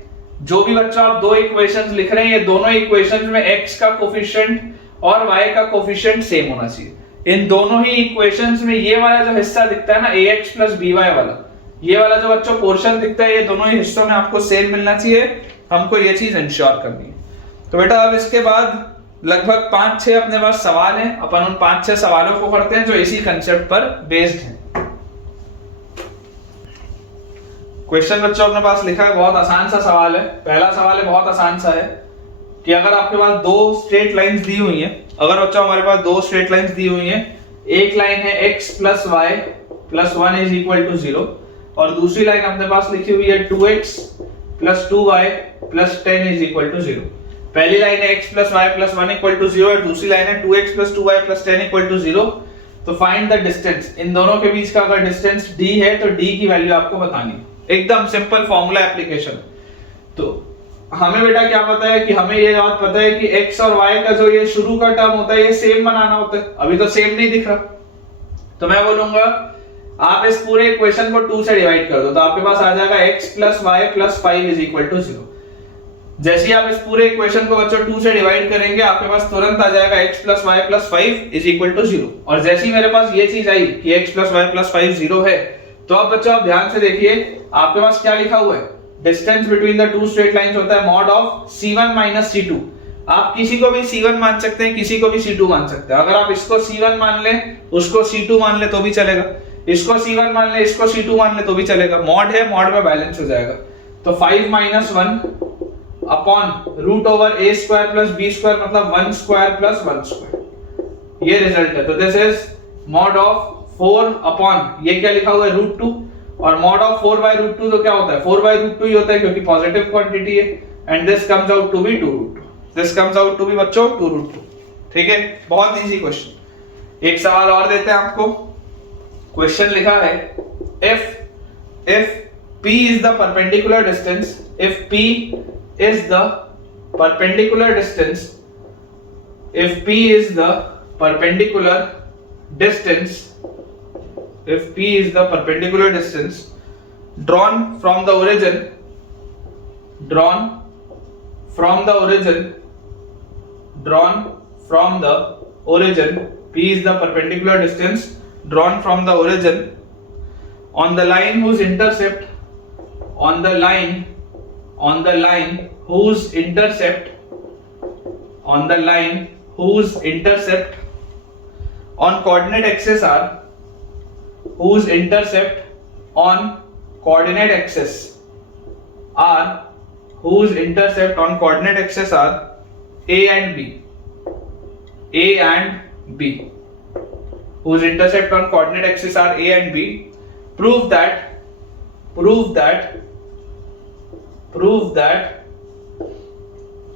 जो भी बच्चा आप दो इक्वेशंस लिख रहे हैं, ये दोनों इक्वेशंस में x का कोफिशिएंट और y का कोफिशिएंट सेम होना चाहिए। इन दोनों ही इक्वेशंस में ये वाला जो हिस्सा दिखता है ना ax प्लस by वाला, ये वाला जो बच्चों पोर्शन दिखता है, ये दोनों ही हिस्सों में आपको सेम मिलना चाहिए, हमको ये चीज इंश्योर करनी है। तो बेटा अब इसके बाद लगभग 5-6 अपने पास सवाल हैं, अपन उन 5-6 सवालों को करते हैं जो इसी कंसेप्ट पर बेस्ड हैं। क्वेश्चन बच्चों अपने पास लिखा है, बहुत आसान सा सवाल है। पहला सवाल है बहुत आसान सा है कि अगर आपके पास दो स्ट्रेट लाइंस दी हुई हैं, अगर बच्चों हमारे पास दो स्ट्रेट लाइंस दी हुई हैं, एक लाइन है x plus Y plus 1 is equal to 0 और दूसरी लाइन अपने पास लिखी हुई है 2x plus 2y plus 10 is equal to 0। पहली लाइन है x plus Y plus 1 equal to 0 और दूसरी लाइन है 2x plus 2y plus 10 equal to 0। तो फाइंड द डिस्टेंस, इन दोनों के बीच का अगर डिस्टेंस d है तो d की वैल्यू आपको बतानी है। एकदम सिंपल फॉर्मूला एप्लीकेशन। तो हमें बेटा क्या पता है कि हमें ये बात पता है कि x और y का जो ये शुरू का टर्म होता है ये सेम बनाना होता है। अभी तो सेम नहीं दिख रहा, तो मैं बोलूंगा आप इस पूरे इक्वेशन को 2 से डिवाइड कर दो तो आपके पास आ जाएगा x plus Y plus 5 is equal to 0। जैसे ही आप इस पूरे इक्वेशन को बच्चों 2 से डिवाइड करेंगे आपके पास तुरंत आ जाएगा x plus Y plus 5 is equal to 0। और जैसे ही मेरे पास ये चीज आई कि x प्लस वाई प्लस 5 0 है, तो अब बच्चों आप ध्यान से देखिए आपके पास क्या लिखा हुआ है, distance between the two straight lines होता है mod of c1 minus c2। आप किसी को भी c1 मान सकते हैं, किसी को भी c2 मान सकते हैं। अगर आप इसको c1 मान ले, उसको c2 मान ले तो भी चलेगा, इसको c1 मान ले, इसको c2 मान ले तो भी चलेगा। मॉड है, मॉड में बैलेंस हो जाएगा। तो 5 minus 1 upon root over a square plus b square मतलब 1 स्क्वायर प्लस 1 स्क्वायर, ये रिजल्ट है। तो this is mod of 4 upon ये क्या लिखा हुआ है रूट 2, और मॉड ऑफ 4 बाय रूट 2 तो क्या होता है 4 बाय रूट 2 ही होता है क्योंकि पॉजिटिव क्वांटिटी है। And this comes out to be 2 root 2, this comes out to be बच्चों 2 रूट 2। ठीक है, बहुत इजी क्वेश्चन। एक सवाल और देते हैं आपको। क्वेश्चन लिखा है if p is the perpendicular distance, if p is the perpendicular distance, if p is the perpendicular distance, if p is the perpendicular distance drawn from the origin, drawn from the origin, drawn from the origin, p is the perpendicular distance drawn from the origin on the line whose intercept, on the line whose intercept, on the line whose intercept on coordinate axis are, whose intercept on coordinate axis are, whose intercept on coordinate axis are a and b, a and b, whose intercept on coordinate axis are a and b, prove that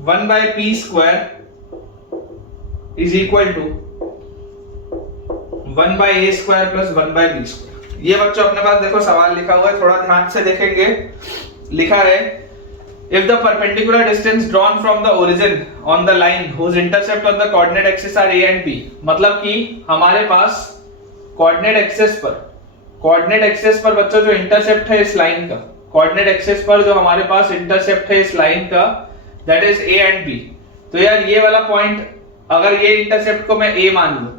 1 by p square is equal to 1 by a square plus 1 by b square। ये बच्चों अपने पास देखो सवाल लिखा हुआ है, थोड़ा ध्यान से देखेंगे। लिखा है if the perpendicular distance drawn from the origin on the line whose intercept on the coordinate axis are a and b, मतलब कि हमारे पास coordinate axis पर बच्चों जो इंटरसेप्ट है इस लाइन का, coordinate axis पर जो हमारे पास इंटरसेप्ट है इस लाइन का, that is a and b। तो यार ये वाला पॉइंट अगर ये इंटरसेप्ट को मैं a मान लूं,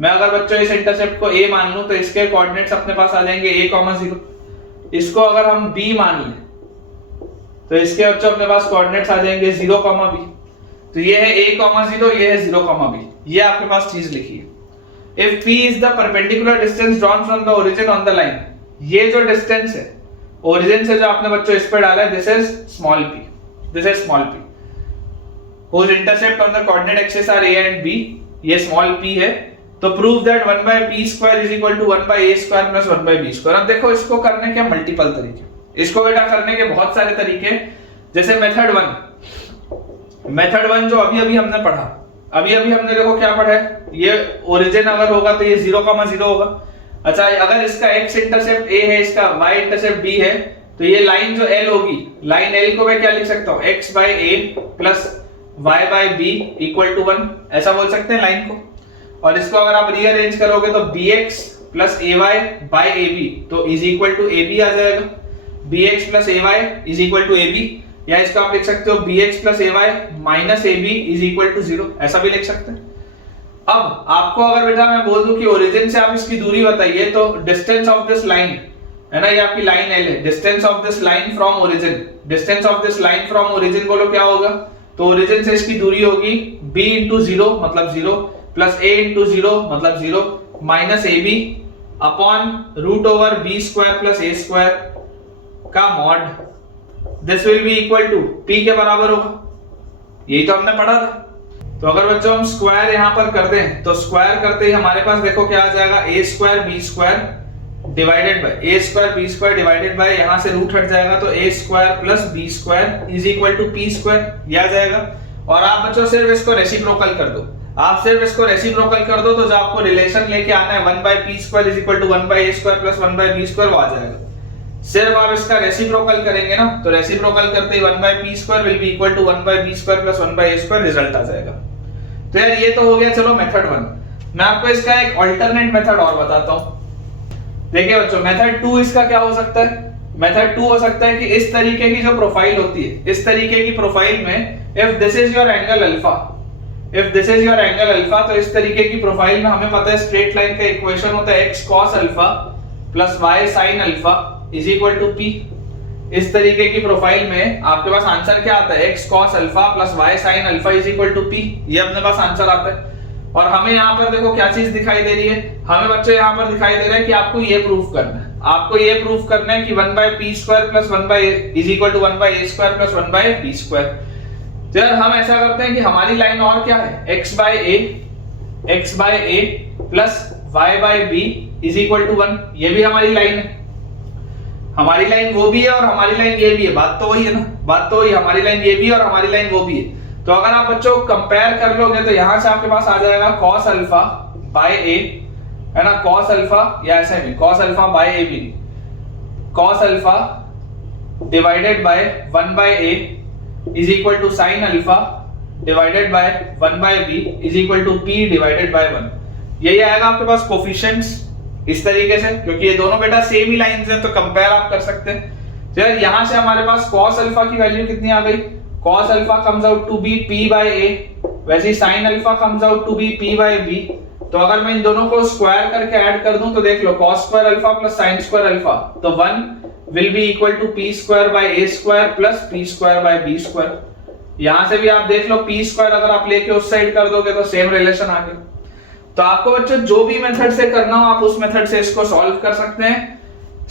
मैं अगर बच्चों इस इंटरसेप्ट को a मान लूं तो इसके कोऑर्डिनेट्स अपने पास आ जाएंगे a, 0। इसको अगर हम b मान लें तो इसके बच्चों अपने पास कोऑर्डिनेट्स आ जाएंगे 0, b। तो ये है a, 0, ये है 0, b। ये आपके पास चीज लिखी है। If p is the perpendicular distance drawn from the origin on the line, ये जो डिस्टेंस है ओरिजिन से जो आपने बच्चों इस पे डाला है, this is small p, this is small p, whose intercept on the coordinate axis are a and b, ये small p है। तो prove that 1 by p square is equal to 1 by a square plus 1 by b square। अब देखो इसको करने के मल्टीपल तरीके, इसको बेटा करने के बहुत सारे तरीके। जैसे मेथड 1 जो अभी हमने पढ़ा, अभी हमने देखो क्या पढ़ा है, ये ओरिजिन अगर होगा तो ये 0, 0 होगा। अच्छा, अगर इसका x इंटरसेप्ट a है, इसका y इंटरसेप्ट b है, तो ये लाइन जो l होगी, लाइन l को मैं क्या लिख सकता हूँ, x by a plus y by b equal to 1, ऐसा बोल सकते हैं लाइन को। और इसको अगर आप रीअरेंज करोगे तो bx plus ay by ab तो इज इक्वल टू ab आ जाएगा, bx plus ay is equal to ab, या इसको आप लिख सकते हो bx plus ay minus ab is equal to 0, ऐसा भी लिख सकते हैं। अब आपको अगर बेटा मैं बोल दूं कि ओरिजिन से आप इसकी दूरी बताइए, तो डिस्टेंस ऑफ दिस लाइन है ना, ये आपकी लाइन L है, distance of this line from origin, distance of this line from origin बोलो क्या होगा, तो ओरिजिन से इसकी दूरी होगी b इंटू 0 मतलब 0 प्लस a इंटू 0 मतलब 0 minus ab upon root over b square plus a square का mod this will be equal to P के बराबर होगा, यही तो हमने पढ़ा था। तो अगर बच्चों हम स्क्वायर यहां पर कर दें तो स्क्वायर करते ही हमारे पास देखो क्या आ जाएगा, a square b square divided by a square b square divided by, यहां से रूट हट जाएगा तो a square plus b square is equal to p square, ये आ जाएगा। और आप बच्चों सिर्फ इसको रेसिप्रोकल कर दो, आप सिर्फ इसको रेसिप्रोकल कर दो तो जो आपको रिलेशन लेके आना है 1 by p square is equal to 1 by a square plus 1 by b square, वो आ जाएगा। सिर्फ आप इसका रेसिप्रोकल करेंगे ना, तो रेसिप्रोकल करते ही 1 by p square will be equal to 1 by b square plus 1 by a square result आ जाएगा। तो यार ये तो हो गया चलो मेथड 1। मैं आपको इसका एक अल्टरनेट मेथड और बताता हूं। देखिए बच्चों मेथड 2 इसका क्या हो सकता है, मेथड 2 हो सकता है कि इस तरीके की जो प्रोफाइल होती है, इस तरीके की प्रोफाइल में if this is your angle alpha, if this is your angle alpha, तो इस तरीके की प्रोफाइल में हमें पता है स्ट्रेट लाइन का इक्वेशन होता है x cos alpha plus y sin alpha is equal to p। इस तरीके की प्रोफाइल में आपके पास आंसर क्या आता है, x cos alpha plus y sin alpha is equal to p, ये अपने पास आंसर आता है। और हमें यहाँ पर देखो क्या चीज दिखाई दे रही है, हमें बच्चों यहाँ पर दिखाई दे रहा है कि आपको ये प्रूफ करना है, आपको ये प्रूफ करना है कि 1 by p square plus 1 by is equal to 1 by a square plus 1 by b square. तो यार हम ऐसा करते हैं कि हमारी लाइन और क्या है, x by a plus y by b is equal to 1, ये भी हमारी लाइन है, हमारी लाइन वो भी है और हमारी लाइन ये भी है, बात तो वही है ना, बात तो वही, हमारी लाइन ये भी है और हमारी लाइन वो भी है। तो अगर आप बच्चों कंपेयर कर लोगे तो यहां से आपके पास आ जाएगा cos अल्फा बाय a, है ना, cos अल्फा, या ऐसे भी cos अल्फा बाय a भी, cos alpha divided by 1 by a is equal to sin alpha divided by 1 by b is equal to p divided by 1। यही आएगा आपके पास कोफिशिएंट्स इस तरीके से, क्योंकि ये दोनों बेटा सेम ही लाइंस हैं तो कंपेयर आप कर सकते हैं। तो यार यहां से हमारे पास cos अल्फा की वैल्यू कितनी आ गई, cos alpha comes out to be p by a, वैसे ही sin alpha comes out to be p by b। तो अगर मैं इन दोनों को स्क्वायर करके ऐड कर दूं तो देख लो cos square alpha plus sin square alpha, तो 1 will be equal to p square by a square plus p square by b square. यहां से भी आप देख लो p स्क्वायर अगर आप लेके उस साइड कर दोगे तो सेम रिलेशन आ गया। तो आपको बच्चों जो भी मेथड से करना हो आप उस मेथड से इसको सॉल्व कर सकते हैं।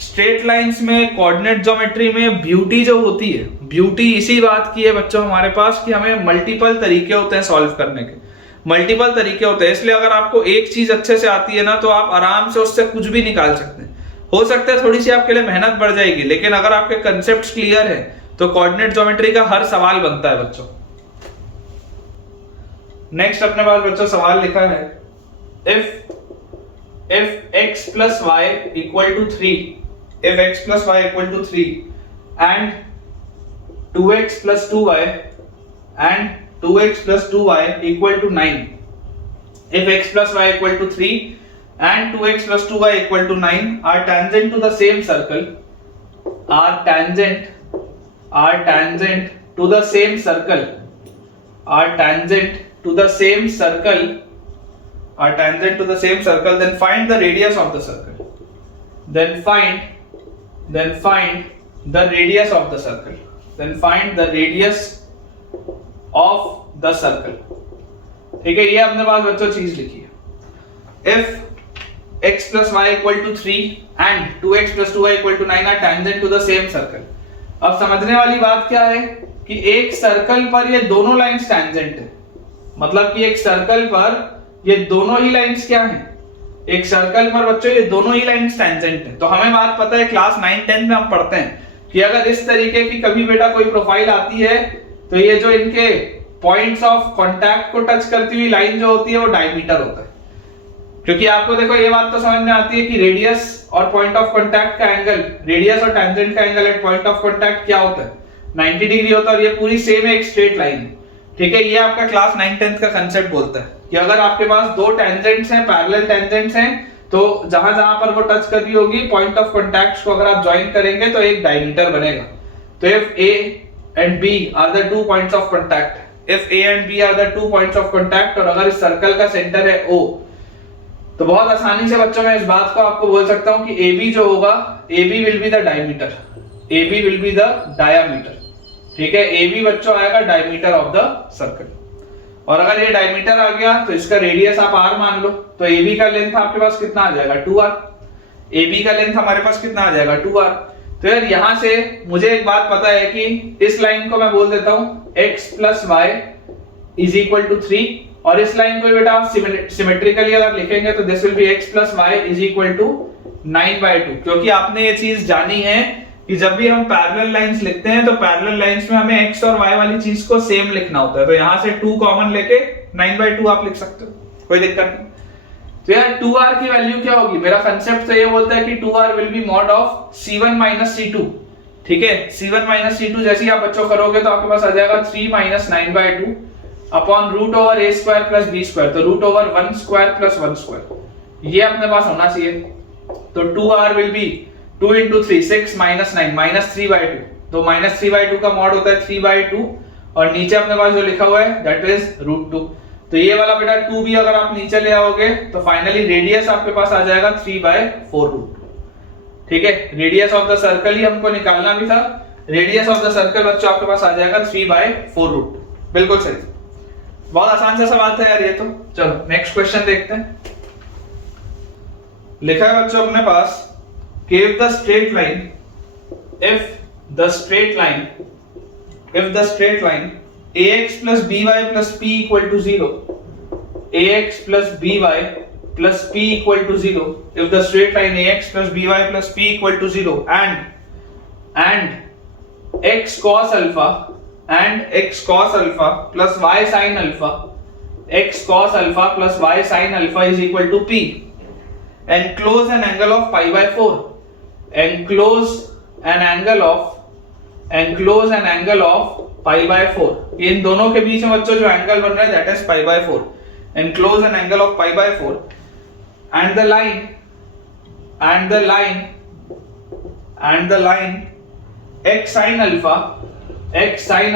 स्ट्रेट लाइंस में, कोऑर्डिनेट ज्योमेट्री में ब्यूटी जो होती है, ब्यूटी इसी बात की है बच्चों हमारे पास कि हमें मल्टीपल तरीके होते हैं सॉल्व करने के, मल्टीपल तरीके होते हैं। इसलिए अगर आपको एक चीज अच्छे से आती है ना तो आप आराम से उससे कुछ भी निकाल सकते हैं। हो सकता है थोड़ी सी आपके लिए मेहनत बढ़ जाएगी, लेकिन अगर आपके कंसेप्ट क्लियर है तो कोऑर्डिनेट ज्योमेट्री का हर सवाल बनता है बच्चों। नेक्स्ट अपने पास बच्चों सवाल लिखा है, if x plus y equal to 3, if x plus y equal to 3 and 2x plus 2y and 2x plus 2y equal to 9, if x plus y equal to 3 and 2x plus 2y equal to 9 are tangent to the same circle, are tangent to the same circle, are tangent to the same circle, are tangent to the same circle, then find the radius of the circle, then find the radius of the circle, then find the radius of the circle। ठीक है, ये अपने पास बच्चों चीज लिखी है, if x plus y equal to 3 and 2x plus 2y equal to 9 are tangent to the same circle। अब समझने वाली बात क्या है कि एक सर्कल पर ये दोनों लाइंस टैंजेंट है, मतलब कि एक सर्कल पर ये दोनों ही लाइंस क्या हैं, एक सर्कल पर बच्चों ये दोनों ही लाइंस टैंजेंट हैं। तो हमें बात पता है क्लास 9-10 में हम पढ़ते हैं कि अगर इस तरीके की कभी बेटा कोई प्रोफाइल आती है तो ये जो इनके पॉइंट्स ऑफ कांटेक्ट को टच करती हुई लाइन जो होती है वो डायमीटर होता है। क्योंकि आपको देखो ये बात तो समझ में आती है कि रेडियस और पॉइंट ऑफ कांटेक्ट का एंगल, रेडियस और टैंजेंट का angle at point of contact क्या होता है, 90 डिग्री होता है, और ये पूरी सेम एक स्ट्रेट लाइन है। ठीक है, ये आपका क्लास 9-10 का कंसेप्ट बोलता है कि अगर आपके पास दो टेंजेंट्स हैं, पैरेलल टेंजेंट्स हैं, तो जहां जहां पर वो टच कर रही होगी पॉइंट ऑफ कांटेक्ट को अगर आप ज्वाइन करेंगे तो एक डायमीटर बनेगा। तो if A and B are the 2 points of contact, if A and B are the 2 points of contact, और अगर इस सर्कल का सेंटर है O, तो बहुत आसानी से बच्चों मैं इस बात को आपको बोल सकता हूं कि AB जो होगा, AB will be the diameter, AB will be the diameter। ठीक है, AB बच्चों आएगा डायमीटर ऑफ द सर्कल, और अगर ये डायमीटर आ गया तो इसका रेडियस आप r मान लो, तो AB का लेंथ आपके पास कितना आ जाएगा 2r, AB का लेंथ हमारे पास कितना आ जाएगा 2r। तो यार यहां से मुझे एक बात पता है कि इस लाइन को मैं बोल देता हूं x plus Y is equal to 3, और इस लाइन को बेटा आप सिमेट्रिकली अगर लिखेंगे तो this will be x plus Y is equal to 9/2, क्योंकि आपने ये चीज जानी है कि जब भी हम पैरेलल लाइंस लिखते हैं तो पैरेलल लाइंस में हमें x और y वाली चीज को सेम लिखना होता है। तो यहां से 2 कॉमन लेके 9/2 आप लिख सकते हो, कोई दिक्कत नहीं। तो यार 2r की वैल्यू क्या होगी, मेरा कंसेप्ट तो ये बोलता है कि 2r will be mod of c1 minus c2, ठीक है। c1 माइनस c2 जैसे ही आप बच्चों करोगे तो आपके पास आ जाएगा 3 minus 9/2 upon root over a square plus b square, तो root over 1 square plus 1 square, ये अपने पास होना चाहिए। तो 2r will be 2 into 3 6 minus 9 minus 3/2, तो माइनस 3/2 का मॉड होता है 3/2, और नीचे अपने पास जो लिखा हुआ है दैट इज रूट 2। तो ये वाला बेटा 2 भी अगर आप नीचे ले आओगे तो फाइनली रेडियस आपके पास आ जाएगा 3/4 रूट, ठीक है। रेडियस ऑफ द सर्कल ही हमको निकालना भी था, रेडियस ऑफ द सर्कल बच्चों आपके पास आ जाएगा 3/4 रूट, बिल्कुल सही। बहुत आसान सा सवाल था यार ये तो। चलो नेक्स्ट क्वेश्चन देखते हैं। लिखा है बच्चों अपने पास कि if the straight line ax plus by plus p equal to 0, ax plus by plus p equal to 0, if the straight line ax plus by plus p equal to 0 and x cos alpha plus y sin alpha, x cos alpha plus y sin alpha is equal to p, enclose an angle of pi/4, enclose an angle of pi/4, इन दोनों के बीच में बच्चों जो एंगल बन रहा है that is pi/4, enclose an angle of pi/4 and the line x sin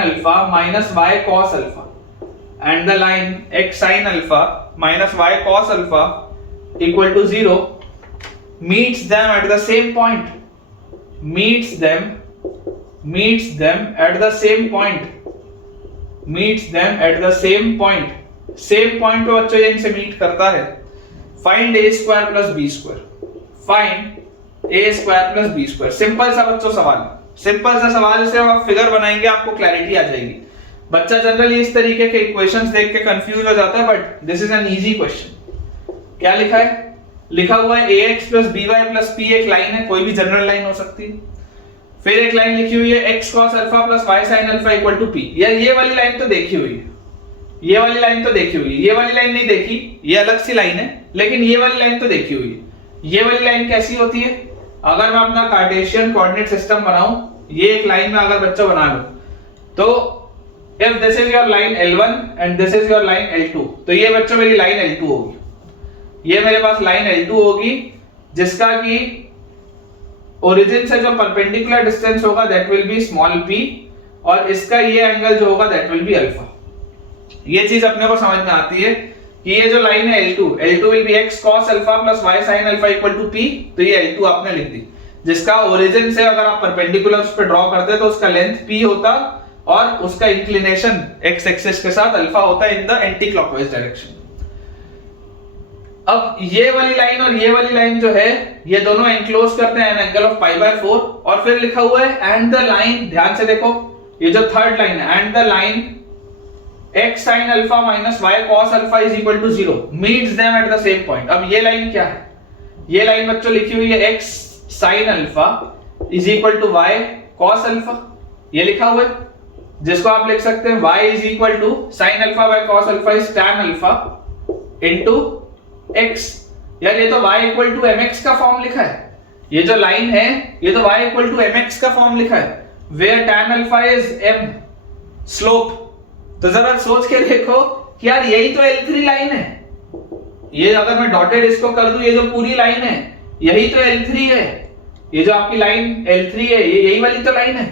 alpha minus y cos alpha, and the line x sin alpha minus y cos alpha equal to 0 meets them at the same point, meets them at the same point, same point पे बच्चों ये इनसे मीट करता है। Find a square plus b square, find a square plus b square. Simple सा बच्चों सवाल, सिंपल सा सवाल, इसे आप फिगर बनाएंगे आपको क्लैरिटी आ जाएगी। बच्चा जनरली इस तरीके के इक्वेशंस देख के कंफ्यूज हो जाता है, but this is an easy question. क्या लिखा है, लिखा हुआ है ax plus by plus p, एक लाइन है, कोई भी जनरल लाइन हो सकती है। फिर एक लाइन लिखी हुई है x cos alpha plus y sin alpha equal to p। यार ये वाली लाइन तो देखी हुई है, ये वाली लाइन तो देखी हुई है, ये वाली लाइन नहीं देखी, ये अलग सी लाइन है, लेकिन ये वाली लाइन तो देखी हुई है। ये वाली लाइन कैसी होती है, अगर मैं अपना कार्टेशियन कोऑर्डिनेट सिस्टम बनाऊं, ये एक लाइन में अगर बच्चा बना लूं, तो if this is your line L1 and this is your line L2, तो ये बच्चों मेरी लाइन L2 होगी, ये मेरे पास लाइन L2 होगी, जिसका कि ओरिजिन से जो परपेंडिकुलर डिस्टेंस होगा that will B small p, और इसका ये एंगल जो होगा दैट विल बी अल्फा। ये चीज अपने को समझ में आती है कि ये जो लाइन है L2 will be x cos alpha plus y sin alpha equal to p, तो ये L2 आपने लिख दी, जिसका ओरिजिन से अगर आप परपेंडिकुलर उस पे ड्रॉ करते तो उसका लेंथ p होता और उसका इंक्लिनेशन x एक्सिस के साथ अल्फा होता है in the anti clockwise direction. अब ये वाली लाइन और ये वाली लाइन जो है ये दोनों एनक्लोज करते हैं एन एंगल ऑफ pi/4, और फिर लिखा हुआ है एंड द लाइन, ध्यान से देखो ये जो थर्ड लाइन है, and the line x sin alpha minus y cos alpha is equal to 0 meets them at the same point. अब ये लाइन क्या है, ये लाइन बच्चों लिखी हुई है x sin alpha is equal to y cos alpha, ये लिखा हुआ है, जिसको आप लिख सकते हैं y is equal to sin alpha by cos alpha is tan alpha into x। यार ये तो y इक्वल टू mx का फॉर्म लिखा है, ये जो लाइन है ये तो y इक्वल टू mx का फॉर्म लिखा है, where tan alpha is m slope. तो जरा सोच के देखो कि यार यही तो L3 लाइन है, ये अगर मैं डॉटेड इसको कर दूं, ये जो पूरी लाइन है यही तो L3 है, ये जो आपकी लाइन L3 है ये यही वाली तो लाइन है,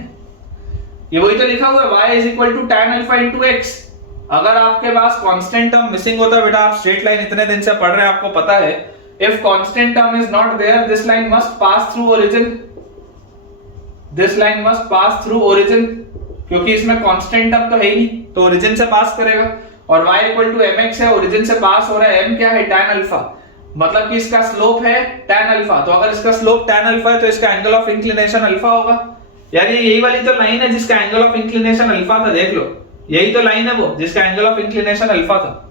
ये वही तो लिखा हुआ है y is equal to tan alpha into x। अगर आपके पास कांस्टेंट टर्म मिसिंग होता बेटा, आप स्ट्रेट लाइन इतने दिन से पढ़ रहे हैं, आपको पता है if constant term is not there this line must pass through origin, this line must pass through origin, क्योंकि इसमें कांस्टेंट टर्म तो है ही नहीं, तो ओरिजिन से पास करेगा, और y इक्वल टू mx है, ओरिजिन से पास हो रहा है, m क्या है tan अल्फा, मतलब कि इसका स्लोप है tan अल्फा, तो अगर इसका स्लोप tan अल्फा है तो इसका एंगल ऑफ इंक्लिनेशन अल्फा होगा। यार ये यही वाली तो लाइन है जिसका एंगल ऑफ इंक्लिनेशन अल्फा था, देख लो यही तो लाइन है वो जिसका एंगल ऑफ इंक्लिनेशन अल्फा था।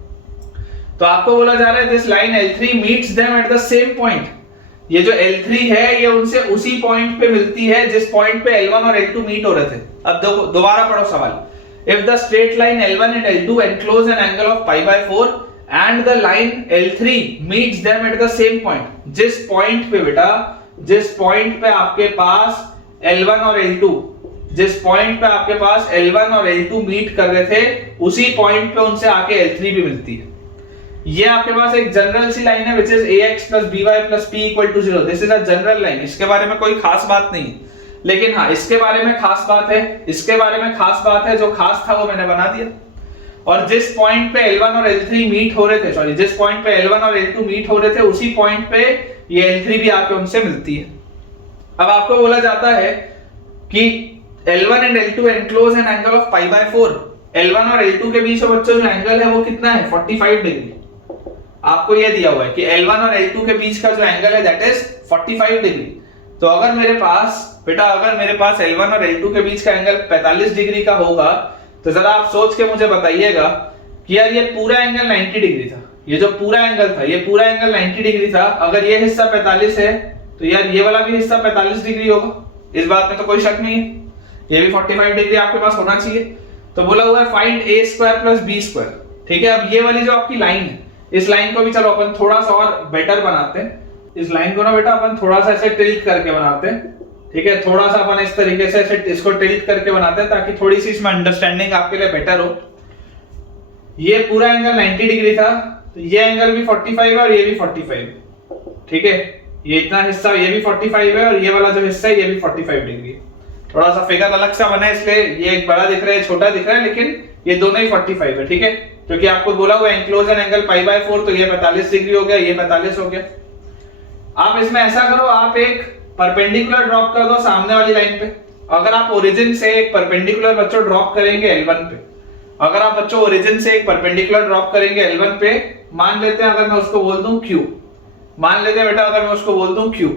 तो आपको बोला जा रहा है this line L3 meets them at the same point. ये जो L3 है ये उनसे उसी पॉइंट पे मिलती है जिस पॉइंट पे L1 और L2 मीट हो रहे थे। अब देखो दोबारा पढ़ो सवाल। If the straight line L1 and L2 enclose an angle of π/4 and the line L3 meets them at the same point, जिस पॉइंट पे बेटा, जिस पॉइंट पे आपके पास L1 और L2, जिस पॉइंट पे आपके पास L1 और L2 मीट कर रहे थे उसी पॉइंट पे उनसे आके L3 भी मिलती है। ये आपके पास एक जनरल सी लाइन है which is ax plus by plus p equal to 0. This is a general line. इसके बारे में कोई खास बात नहीं, लेकिन हाँ इसके बारे में खास बात है, इसके बारे में खास बात है, जो खास था वो मैंने बना दिया। और जिस पॉइंट पे L1 और L3 मीट हो रहे थे, सॉरी जिस पॉइंट पे L1 और L2 मीट हो रहे थे उसी पॉइंट पे ये L3 भी आके उनसे मिलती है। अब आपको बोला जाता है कि L1 and L2 enclose an angle of π/4। L1 और L2 के बीच में बच्चों जो एंगल है वो कितना है 45 डिग्री। आपको ये दिया हुआ है कि L1 और L2 के बीच का जो एंगल है दैट इज 45 डिग्री। तो अगर मेरे पास बेटा, अगर मेरे पास L1 और L2 के बीच का एंगल 45 डिग्री का होगा तो जरा आप सोच के मुझे बताइएगा कि यार ये पूरा एंगल 90 डिग्री था, ये जो पूरा एंगल था ये पूरा एंगल 90 डिग्री था। अगर ये हिस्सा 45 है तो यार ये वाला भी हिस्सा 45 डिग्री होगा, इस बात में तो कोई शक नहीं है। ये भी 45 डिग्री आपके पास होना चाहिए। तो बोला हुआ है फाइंड a² + b²। ठीक है, अब ये वाली जो आपकी लाइन है इस लाइन को भी चलो अपन थोड़ा सा और बेटर बनाते हैं। इस लाइन को ना बेटा अपन थोड़ा सा ऐसे टिल्ट करके बनाते हैं। ठीक है, थोड़ा सा अपन इस तरीके से ऐसे इसको टिल्ट करके बनाते हैं ताकि थोड़ी सी इसमें अंडरस्टैंडिंग आपके लिए बेटर हो। ये पूरा एंगल 90 डिग्री था, तो ये एंगल भी 45 है और ये भी 45। ठीक है, ये इतना हिस्सा ये भी 45 है और ये वाला जो हिस्सा है ये भी 45 डिग्री है। थोड़ा सा फिगर अलग सा बना है इसलिए ये एक बड़ा दिख रहा है, छोटा दिख रहा है, लेकिन ये दोनों ही 45 है। ठीक है, क्योंकि आपको बोला हुआ एंक्लोज एन एंगल π/4, तो ये 45 डिग्री हो गया, ये 45 हो गया। आप इसमें ऐसा करो, आप एक परपेंडिकुलर ड्रॉप कर दो सामने वाली लाइन पे। अगर आप ओरिजिन से एक परपेंडिकुलर बच्चों ड्रॉप करेंगे L1 पे, अगर आप बच्चों ओरिजिन से एक परपेंडिकुलर ड्रॉप करेंगे L1 पे, मान लेते हैं अगर मैं उसको बोल दूं Q, मान लेते हैं बेटा अगर मैं उसको बोल दूं Q,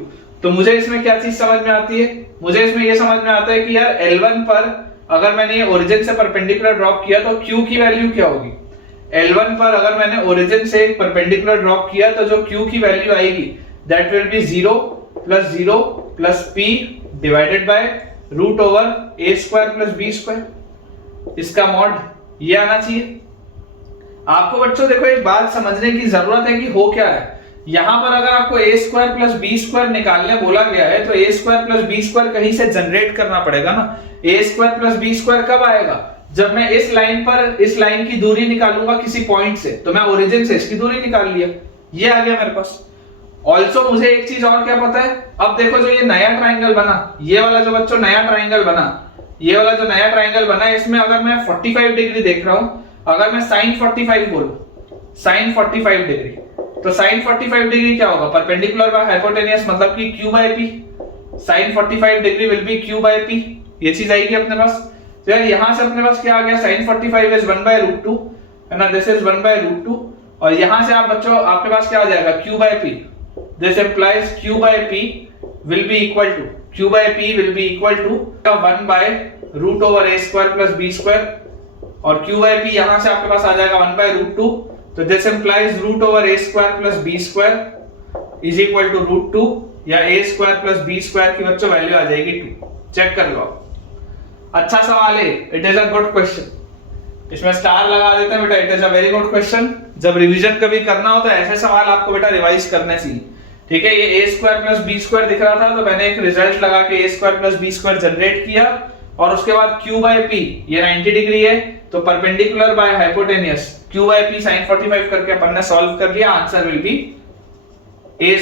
तो मुझे इसमें क्या चीज समझ में आती है? मुझे इसमें ये समझ में आता है कि यार L1 पर अगर मैंने ये ओरिजिन से परपेंडिकुलर ड्रॉप किया तो Q की वैल्यू क्या होगी? L1 पर अगर मैंने ओरिजिन से एक परपेंडिकुलर ड्रॉप किया तो जो Q की वैल्यू आएगी that will B 0 + 0 + p divided bye √a² + b²। इसका मॉड ये आना चाहिए। आपको बच्चों देखो एक बात समझने की जरूरत है कि हो क्या है। यहां पर अगर आपको a² + b² निकालने बोला गया है तो a² + b² कहीं से जनरेट करना पड़ेगा ना। a² + b² कब आएगा? जब मैं इस लाइन पर इस लाइन की दूरी निकालूंगा किसी पॉइंट से, तो मैं ओरिजिन से इसकी दूरी निकाल लिया, ये आ गया मेरे पास। ऑल्सो मुझे एक चीज और क्या पता है, अब देखो जो ये नया ट्राइंगल बना, ये वाला जो बच्चों नया ट्राइंगल बना, ये वाला जो नया ट्राइंगल बना, इसमें अगर मैं 45 डिग्री देख रहा हूं, अगर मैं sin 45 बोलूं, sin 45 डिग्री, तो sin 45 डिग्री क्या होगा? परपेंडिकुलर बाय हाइपोटेनियस, मतलब कि q/p। sin 45 degree will be q/p, ये चीज आएगी अपने पास। तो यार यहां से अपने पास क्या आ गया? sin 45 इज 1/√2 है ना, दिस इज 1/√2। और यहां से आप बच्चों आपके पास क्या आ जाएगा? q/p। This implies q/p will be equal to 1/√a² + b², और q/p यहां से आपके पास आ जाएगा 1/√2। तो this implies √a² + b² is equal to √2, या a² + b² की बच्चों वैल्यू आ जाएगी 2। चेक कर लो। अच्छा सवाल है, it is a good question. इसमें स्टार लगा देते हैं बेटा, it is a very good question. जब रिवीजन कभी करना हो तो ऐसे सवाल आपको बेटा रिवाइज करने चाहिए। ठीक है, ये a² + b² दिख रहा था तो मैंने एक रिजल्ट लगा के a² + b² जनरेट किया, और उसके बाद q/p ये 90 डिग्री है, तो perpendicular by hypotenuse q/p sin 45 करके अपन ने सॉल्व कर लिया। Answer will be a²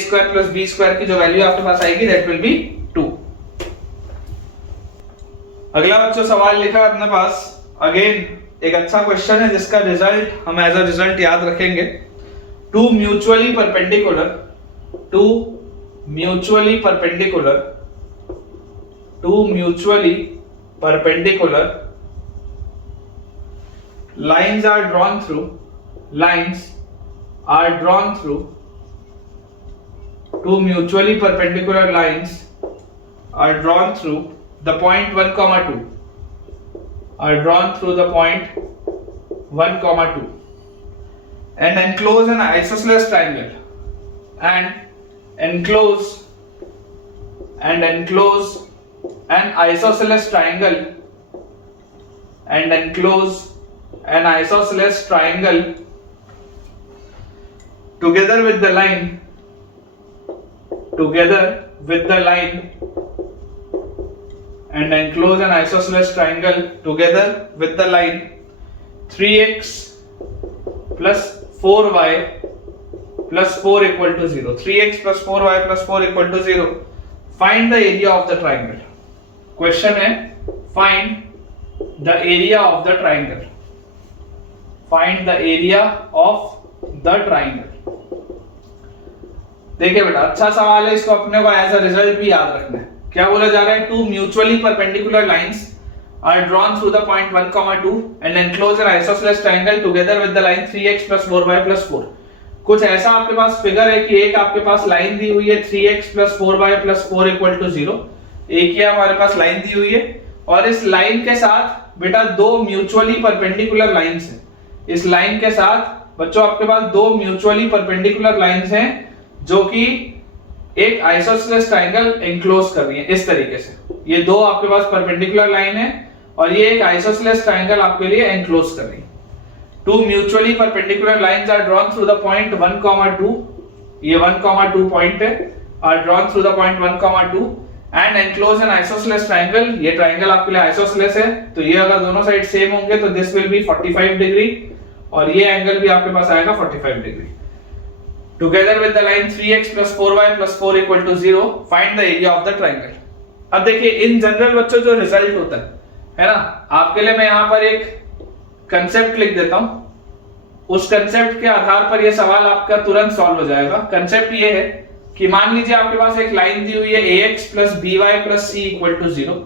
+ b² की जो वैल्यू आपके पास आएगी दैट विल बी 2। अगला बच्चों सवाल लिखा है अपने पास, अगेन एक अच्छा क्वेश्चन है जिसका रिजल्ट हम एज अ रिजल्ट याद रखेंगे। Two mutually perpendicular lines are drawn through two mutually perpendicular lines are drawn through the point 1, 2 are drawn through the point 1, 2 and enclose an isosceles triangle and enclose an isosceles triangle and enclose an isosceles triangle together with the line and enclose an isosceles triangle together with the line 3x plus 4y plus 4 equal to 0. 3x plus 4y plus 4 equal to 0. Find the area of the triangle. Question है find the area of the triangle. Find the area of the triangle. देखिए बेटा अच्छा सवाल है, इसको अपने को एज अ रिजल्ट भी याद रखना है। क्या बोला जा रहा है? Two mutually perpendicular lines are drawn through the point 1, 2 and enclose an isosceles triangle together with the line 3x plus 4y plus 4. कुछ ऐसा आपके पास फिगर है कि एक आपके पास लाइन दी हुई है 3x plus 4y plus 4 equal to 0, एक ये हमारे पास लाइन दी हुई है और इस लाइन के साथ बेटा दो म्यूचुअली परपेंडिकुलर लाइंस हैं। इस लाइन के साथ बच्चों आपके पास दो म्यूचुअली परपेंडिकुलर लाइंस हैं जो कि एक आइसोसेलेस ट्रायंगल एनक्लोज कर रही है इस तरीके से। ये दो आपके पास परपेंडिकुलर लाइन है और ये एक आइसोसेलेस ट्रायंगल आपके लिए एनक्लोज कर रही है। Two mutually perpendicular lines are drawn through the point 1, 2, ये 1, 2 पॉइंट है, are drawn through the point 1, 2 and enclose an isosceles triangle. ये ट्रायंगल आपके लिए आइसोसेलेस है तो ये अगर दोनों साइड सेम होंगे तो दिस विल बी 45 डिग्री और ये एंगल भी आपके पास आएगा 45 degree. Together with the line 3x plus 4y plus 4 equal to 0, find the area of the triangle. अब देखिए इन जनरल बच्चों जो रिजल्ट होता है ना, आपके लिए मैं यहाँ पर एक कंसेप्ट लिख देता हूँ, उस कंसेप्ट के आधार पर ये सवाल आपका तुरंत सॉल्व हो जाएगा। कंसेप्ट ये है कि मान लीजिए आपके पास एक लाइन दी हुई है ax plus by plus c equal to 0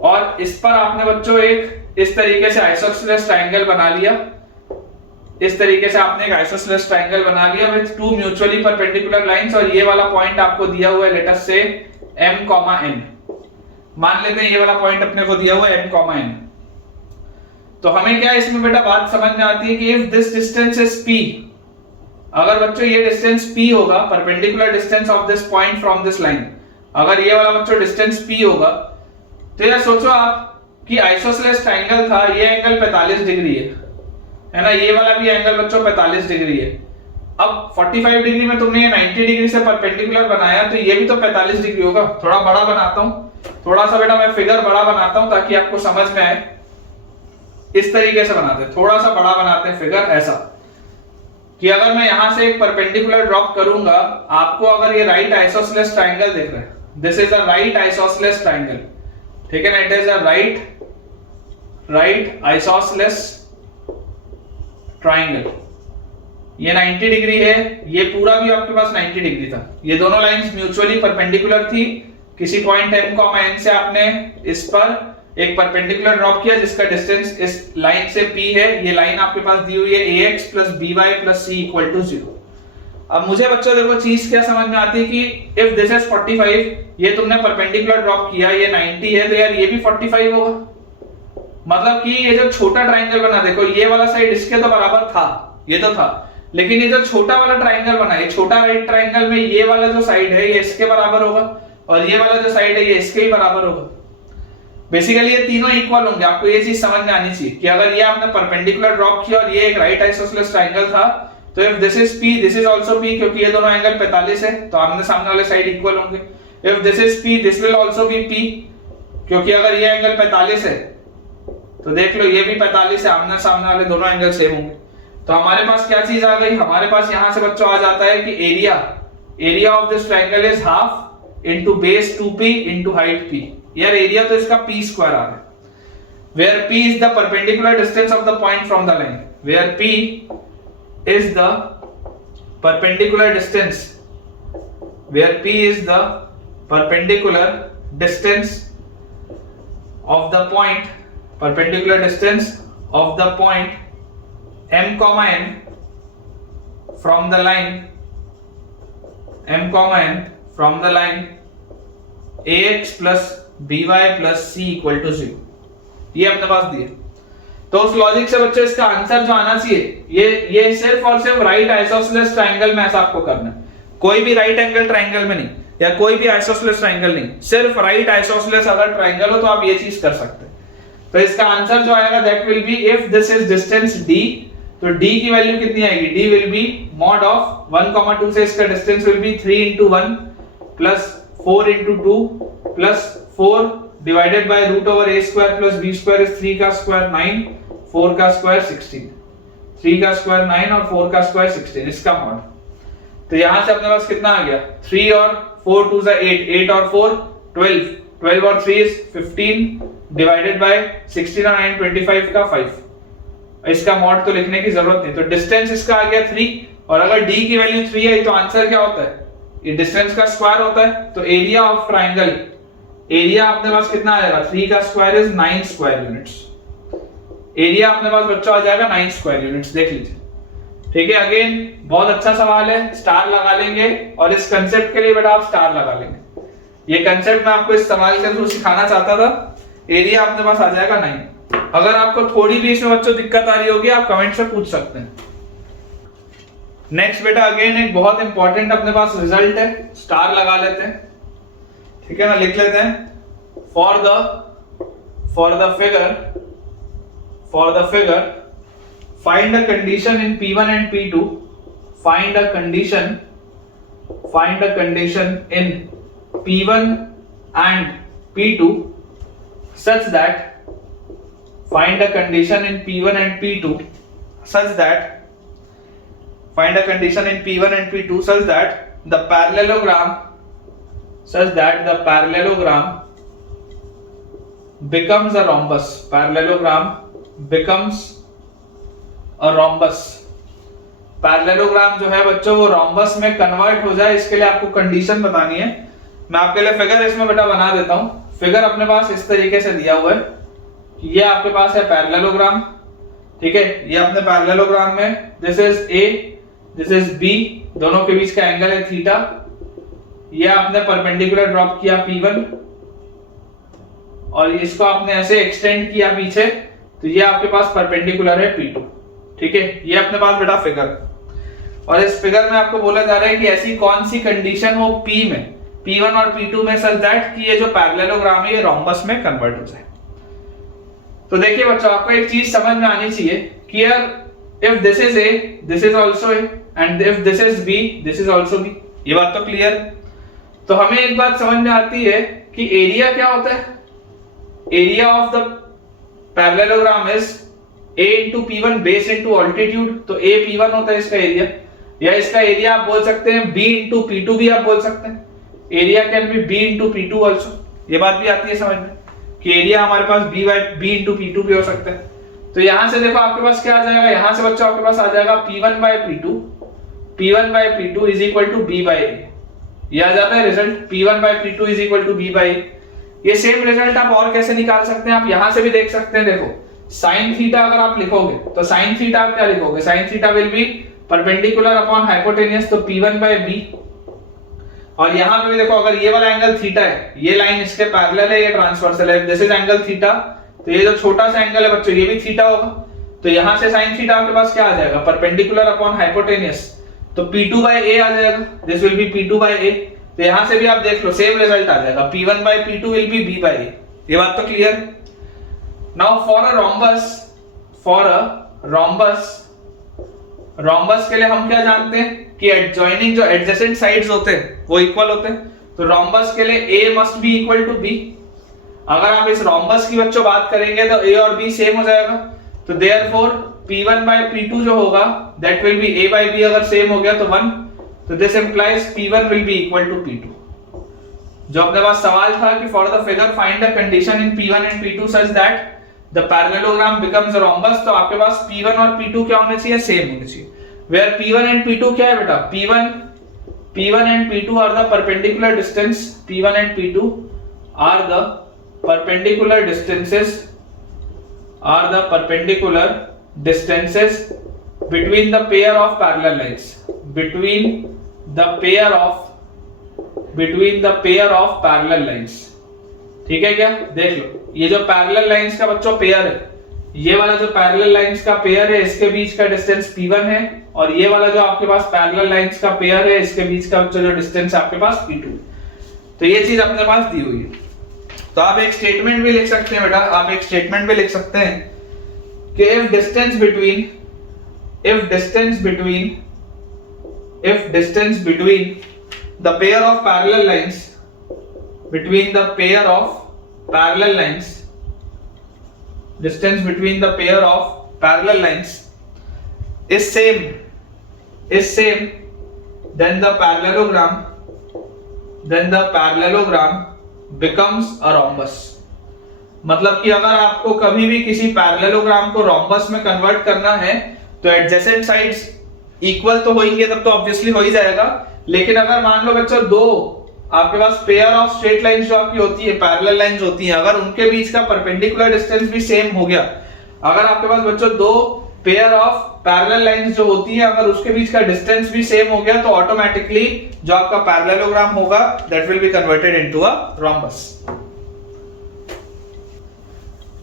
और इस पर आपने बच्चों एक इस तरीके से आइसोसेलेस ट्रायंगल बना लिया। इस तरीके से आपने एक आइसोसेलेस ट्रायंगल बना लिया with two mutually perpendicular lines और ये वाला पॉइंट आपको दिया हुआ है लेट अस से m, n। मान लेते हैं ये वाला पॉइंट अपने को दिया हुआ है m, n। तो हमें क्या इसमें बेटा बात समझ में आती है कि if this distance is p, अगर बच्चों ये डिस्टेंस p होगा, perpendicular distance of this point from this line, अगर ये वाला बच्चों डिस्टेंस p होगा तो यार सोचो आप कि आइसोसेलेस ट्रायंगल था, ये एंगल 45 डिग्री है ना, ये वाला भी एंगल बच्चों 45 डिग्री है। अब 45 डिग्री में तुमने ये 90 डिग्री से परपेंडिकुलर बनाया तो ये भी तो 45 डिग्री होगा। थोड़ा बड़ा बनाता हूं, थोड़ा सा बेटा मैं फिगर बड़ा बनाता हूं ताकि आपको समझ में आए। इस तरीके से बनाते हैं, थोड़ा सा बड़ा बनाते हैं फिगर ऐसा कि अगर मैं यहां से एक परपेंडिकुलर ड्रॉप करूंगा, आपको अगर ये राइट आइसोसेलेस ट्रायंगल दिख रहा है, this is a right isosceles triangle, ठीक है ना, it is a right isosceles triangle. ये 90 डिग्री है, ये पूरा भी आपके पास 90 डिग्री था। ये दोनों लाइंस म्यूचुअली परपेंडिकुलर थी। किसी पॉइंट m, n से आपने इस पर एक परपेंडिकुलर ड्रॉप किया जिसका डिस्टेंस इस लाइन से p है। ये लाइन आपके पास दी हुई है ax plus by plus c equal to 0। अब मुझे बच्चों देखो चीज क्या समझ में आती है कि इफ दिस इज 45, ये तुमने परपेंडिकुलर ड्रॉप किया, ये 90 है तो यार ये भी 45 होगा। मतलब कि ये जो छोटा ट्रायंगल बना, देखो ये वाला साइड इसके तो बराबर था, ये तो था, लेकिन ये जो छोटा वाला ट्रायंगल बना, ये छोटा राइट ट्रायंगल में ये वाला जो साइड है ये इसके बराबर होगा और ये वाला जो साइड है ये इसके ही बराबर होगा। बेसिकली ये तीनों इक्वल होंगे। आपको ये चीज समझ में आनी चाहिए कि अगर ये आपने परपेंडिकुलर ड्रॉप किया और ये एक राइट आइसोसेलेस ट्रायंगल था तो if this is p, this is also p, क्योंकि ये दोनों एंगल 45 है तो आमने सामने वाले साइड इक्वल होंगे। If this is p, this will also be p, क्योंकि अगर ये एंगल 45 है तो देख लो ये भी 45 है, आमने सामने वाले दोनों एंगल सेम होंगे। तो हमारे पास क्या चीज आ गई, हमारे पास यहां से बच्चों आ जाता है कि area of this triangle is half into base 2p into height p। यार एरिया तो इसका p स्क्वायर आ रहा है, where p is the perpendicular distance of the point from the line, where p is the perpendicular distance, where p is the perpendicular distance of the point, perpendicular distance of the point m, n from the line m comma n from the line ax plus by plus c equal to 0, ये अपने पास दिए। तो उस लॉजिक से बच्चों इसका आंसर जो आना चाहिए ये सिर्फ और सिर्फ राइट आइसोसेलेस ट्रायंगल में ऐसा आपको करना है, कोई भी राइट एंगल ट्रायंगल में नहीं, या कोई भी आइसोसेलेस ट्रायंगल नहीं, सिर्फ राइट आइसोसेलेस अगर ट्रायंगल हो तो आप ये चीज कर सकते हैं। तो इसका आंसर जो आएगा that will be if this is distance d, तो d की वैल्यू कितनी आएगी, d will be mod of 1, 2 से इसका distance will be 3 into 1 plus 4 into 2 plus 4 divided by root over a square plus b square is 3 का स्क्वायर 9, 4 का स्क्वायर 16, 3 का स्क्वायर 9 और 4 का स्क्वायर 16, इसका मॉड। तो यहां से अपने पास कितना आ गया, 3 और 4 2 8, 8 और 4 12, 12 और 3 इज 15 डिवाइडेड बाय 16 और 9 25 का 5। इसका मॉड तो लिखने की जरूरत नहीं, तो डिस्टेंस इसका आ गया 3, और अगर d की वैल्यू 3 आई तो आंसर क्या होता है, ये डिस्टेंस का स्क्वायर होता है। तो एरिया ऑफ ट्रायंगल, एरिया अपने पास कितना आएगा, 3 का square is 9 square units, area अपने पास बच्चों आ जाएगा 9 स्क्वायर यूनिट्स, देख लीजिए। ठीक है, अगेन बहुत अच्छा सवाल है, स्टार लगा लेंगे, और इस कंसेप्ट के लिए बेटा आप स्टार लगा लेंगे। ये कंसेप्ट मैं आपको इस सवाल के थ्रू सिखाना चाहता था। एरिया अपने पास आ जाएगा 9। अगर आपको थोड़ी भी इसमें बच्चों दिक्कत आ रही होगी आप कमेंट से पूछ सकते हैं। नेक्स्ट बेटा अगेन एक बहुत इंपॉर्टेंट अपने पास रिजल्ट है, स्टार लगा लेते हैं, ठीक है ना, लिख लेते हैं for the figure find a condition in P1 and P2, find a condition in P1 and P2 such that, find a condition in P1 and P2 such that, find a condition in P1 and P2 such that the parallelogram becomes a rhombus, parallelogram becomes a rhombus, parallelogram जो है बच्चों वो रोम्बस में कन्वर्ट हो जाए, इसके लिए आपको कंडीशन बतानी है। मैं आपके लिए फिगर इसमें बेटा बना देता हूं। फिगर अपने पास इस तरीके से दिया हुआ है, ये आपके पास है पैरेललोग्राम, ठीक है, ये अपने पैरेललोग्राम में this is A, this is B, दोनों के बीच का एंगल है थीटा, ये आपने परपेंडिकुलर ड्रॉप किया P1 और इसको आपने ऐसे एक्सटेंड किया पीछे, तो ये आपके पास परपेंडिकुलर है P2, ठीक है, ये अपने पास बेटा फिगर। और इस फिगर में आपको बोला जा रहा है कि ऐसी कौन सी कंडीशन हो P में, P1 और P2 में सच दैट कि ये जो पैरेललोग्राम है ये रोम्बस में कन्वर्ट हो जाए। तो देखिए बच्चों आपको एक चीज समझ में आनी चाहिए कि यार if this is A, this is also A and if this is B, this is also B, ये बात तो क्लियर है। तो हमें एक बात समझ में आती है कि एरिया क्या होता है, area of the parallelogram is a into P1 base into altitude, तो a P1 होता है इसका एरिया, या इसका एरिया आप बोल सकते हैं b into P2 भी आप बोल सकते हैं, area can be b into P2 also, ये बात भी आती है समझ में कि एरिया हमारे पास b into P2 भी हो सकता है। तो यहां से देखो आपके पास क्या आ जाएगा, यहां से बच्चों आपके पास आ जाएगा P1 by P2 is equal to b by a, ये आ जाता है result, P1 by P2 is equal to b by a। ये सेम रिजल्ट आप और कैसे निकाल सकते हैं, आप यहां से भी देख सकते हैं। देखो साइन थीटा अगर आप लिखोगे तो साइन थीटा आप क्या लिखोगे, sine theta will be perpendicular upon hypotenuse, तो P1 by b, और यहां पे भी देखो अगर ये वाला एंगल थीटा है, ये लाइन इसके पैरेलल है, ये ट्रांसवर्सल है, दिस इज एंगल थीटा, तो ये जो छोटा सा एंगल है बच्चों ये भी थीटा होगा, तो यहां से साइन थीटा आपके पास क्या आ जाएगा, परपेंडिकुलर अपॉन हाइपोटेन्यूज, तो P2 by a आ जाएगा, this will B P2 by a। तो यहां से भी आप देख लो सेम रिजल्ट आ जाएगा, P1 by P2 will be b by a, ये बात तो clear. Now for a rhombus के लिए हम क्या जानते हैं कि एडजॉइनिंग जो एडजेसेंट साइड्स होते हैं वो इक्वल होते हैं, तो रोम्बस के लिए a must be equal to b। अगर आप इस रोम्बस की बच्चों बात करेंगे तो a और b सेम हो जाएगा, तो देयरफॉर P1 by P2 जो होगा that will be a by b, अगर सेम हो गया तो 1, तो this implies P1 will be equal to P2। जो अपने पास सवाल था कि for the figure find a condition in P1 and P2 such that the parallelogram becomes a rhombus, तो आपके पास P1 और P2 क्या होने चाहिए, सेम होने चाहिए। वेयर P1 एंड P2 क्या है बेटा, P1 and P2 are the perpendicular distance, P1 and P2 are the perpendicular distances between the pair of parallel lines, between the pair of between the pair of parallel lines। ठीक है क्या? देख लो, ये जो पैरेलल लाइंस का बच्चों पेयर है, ये वाला जो पैरेलल लाइंस का पेयर है इसके बीच का डिस्टेंस P1 है, और ये वाला जो आपके पास पैरेलल लाइंस का पेयर है इसके बीच का जो डिस्टेंस आपके पास P2। तो ये चीज अपने पास दी हुई है। तो आप एक स्टेटमेंट भी लिख सकते हैं बेटा, आप एक स्टेटमेंट भी लिख सकते हैं कि if distance between the pair of parallel lines distance between the pair of parallel lines is same then the parallelogram becomes a rhombus। मतलब कि अगर आपको कभी भी किसी पैरेललोग्राम को रोम्बस में कन्वर्ट करना है तो एडजेसेंट साइड्स इक्वल तो होंगे, तब तो ऑब्वियसली हो ही जाएगा। लेकिन अगर मान लो बच्चों दो आपके पास पेयर ऑफ स्ट्रेट लाइंस जो आपकी होती है, पैरेलल लाइंस होती हैं, अगर उनके बीच का परपेंडिकुलर डिस्टेंस भी सेम हो गया, अगर आपके पास बच्चों दो पेयर ऑफ पैरेलल लाइंस जो होती है अगर उसके बीच का डिस्टेंस भी सेम हो गया तो ऑटोमेटिकली जो आपका पैरेललोग्राम होगा that will be converted into a rhombus.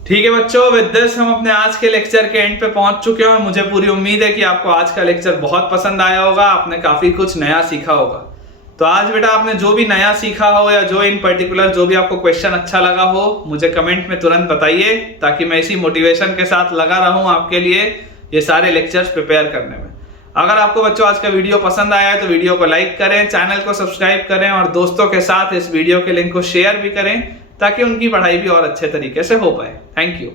ठीक है बच्चों, विद दिस हम अपने आज के लेक्चर के एंड पे पहुंच चुके हैं और मुझे पूरी उम्मीद है कि आपको आज का लेक्चर बहुत पसंद आया होगा, आपने काफी कुछ नया सीखा होगा। तो आज बेटा आपने जो भी नया सीखा हो या जो इन पर्टिकुलर जो भी आपको क्वेश्चन अच्छा लगा हो मुझे कमेंट में तुरंत बताइए, ताकि मैं इसी मोटिवेशन के साथ लगा रहूं आपके लिए ये सारे लेक्चर्स प्रिपेयर करने में। अगर आपको बच्चों आज का वीडियो पसंद आया है तो वीडियो को लाइक करें, चैनल को सब्सक्राइब करें और दोस्तों के साथ इस वीडियो के लिंक को शेयर भी करें ताकि उनकी पढ़ाई भी और अच्छे तरीके से हो पाए। Thank you.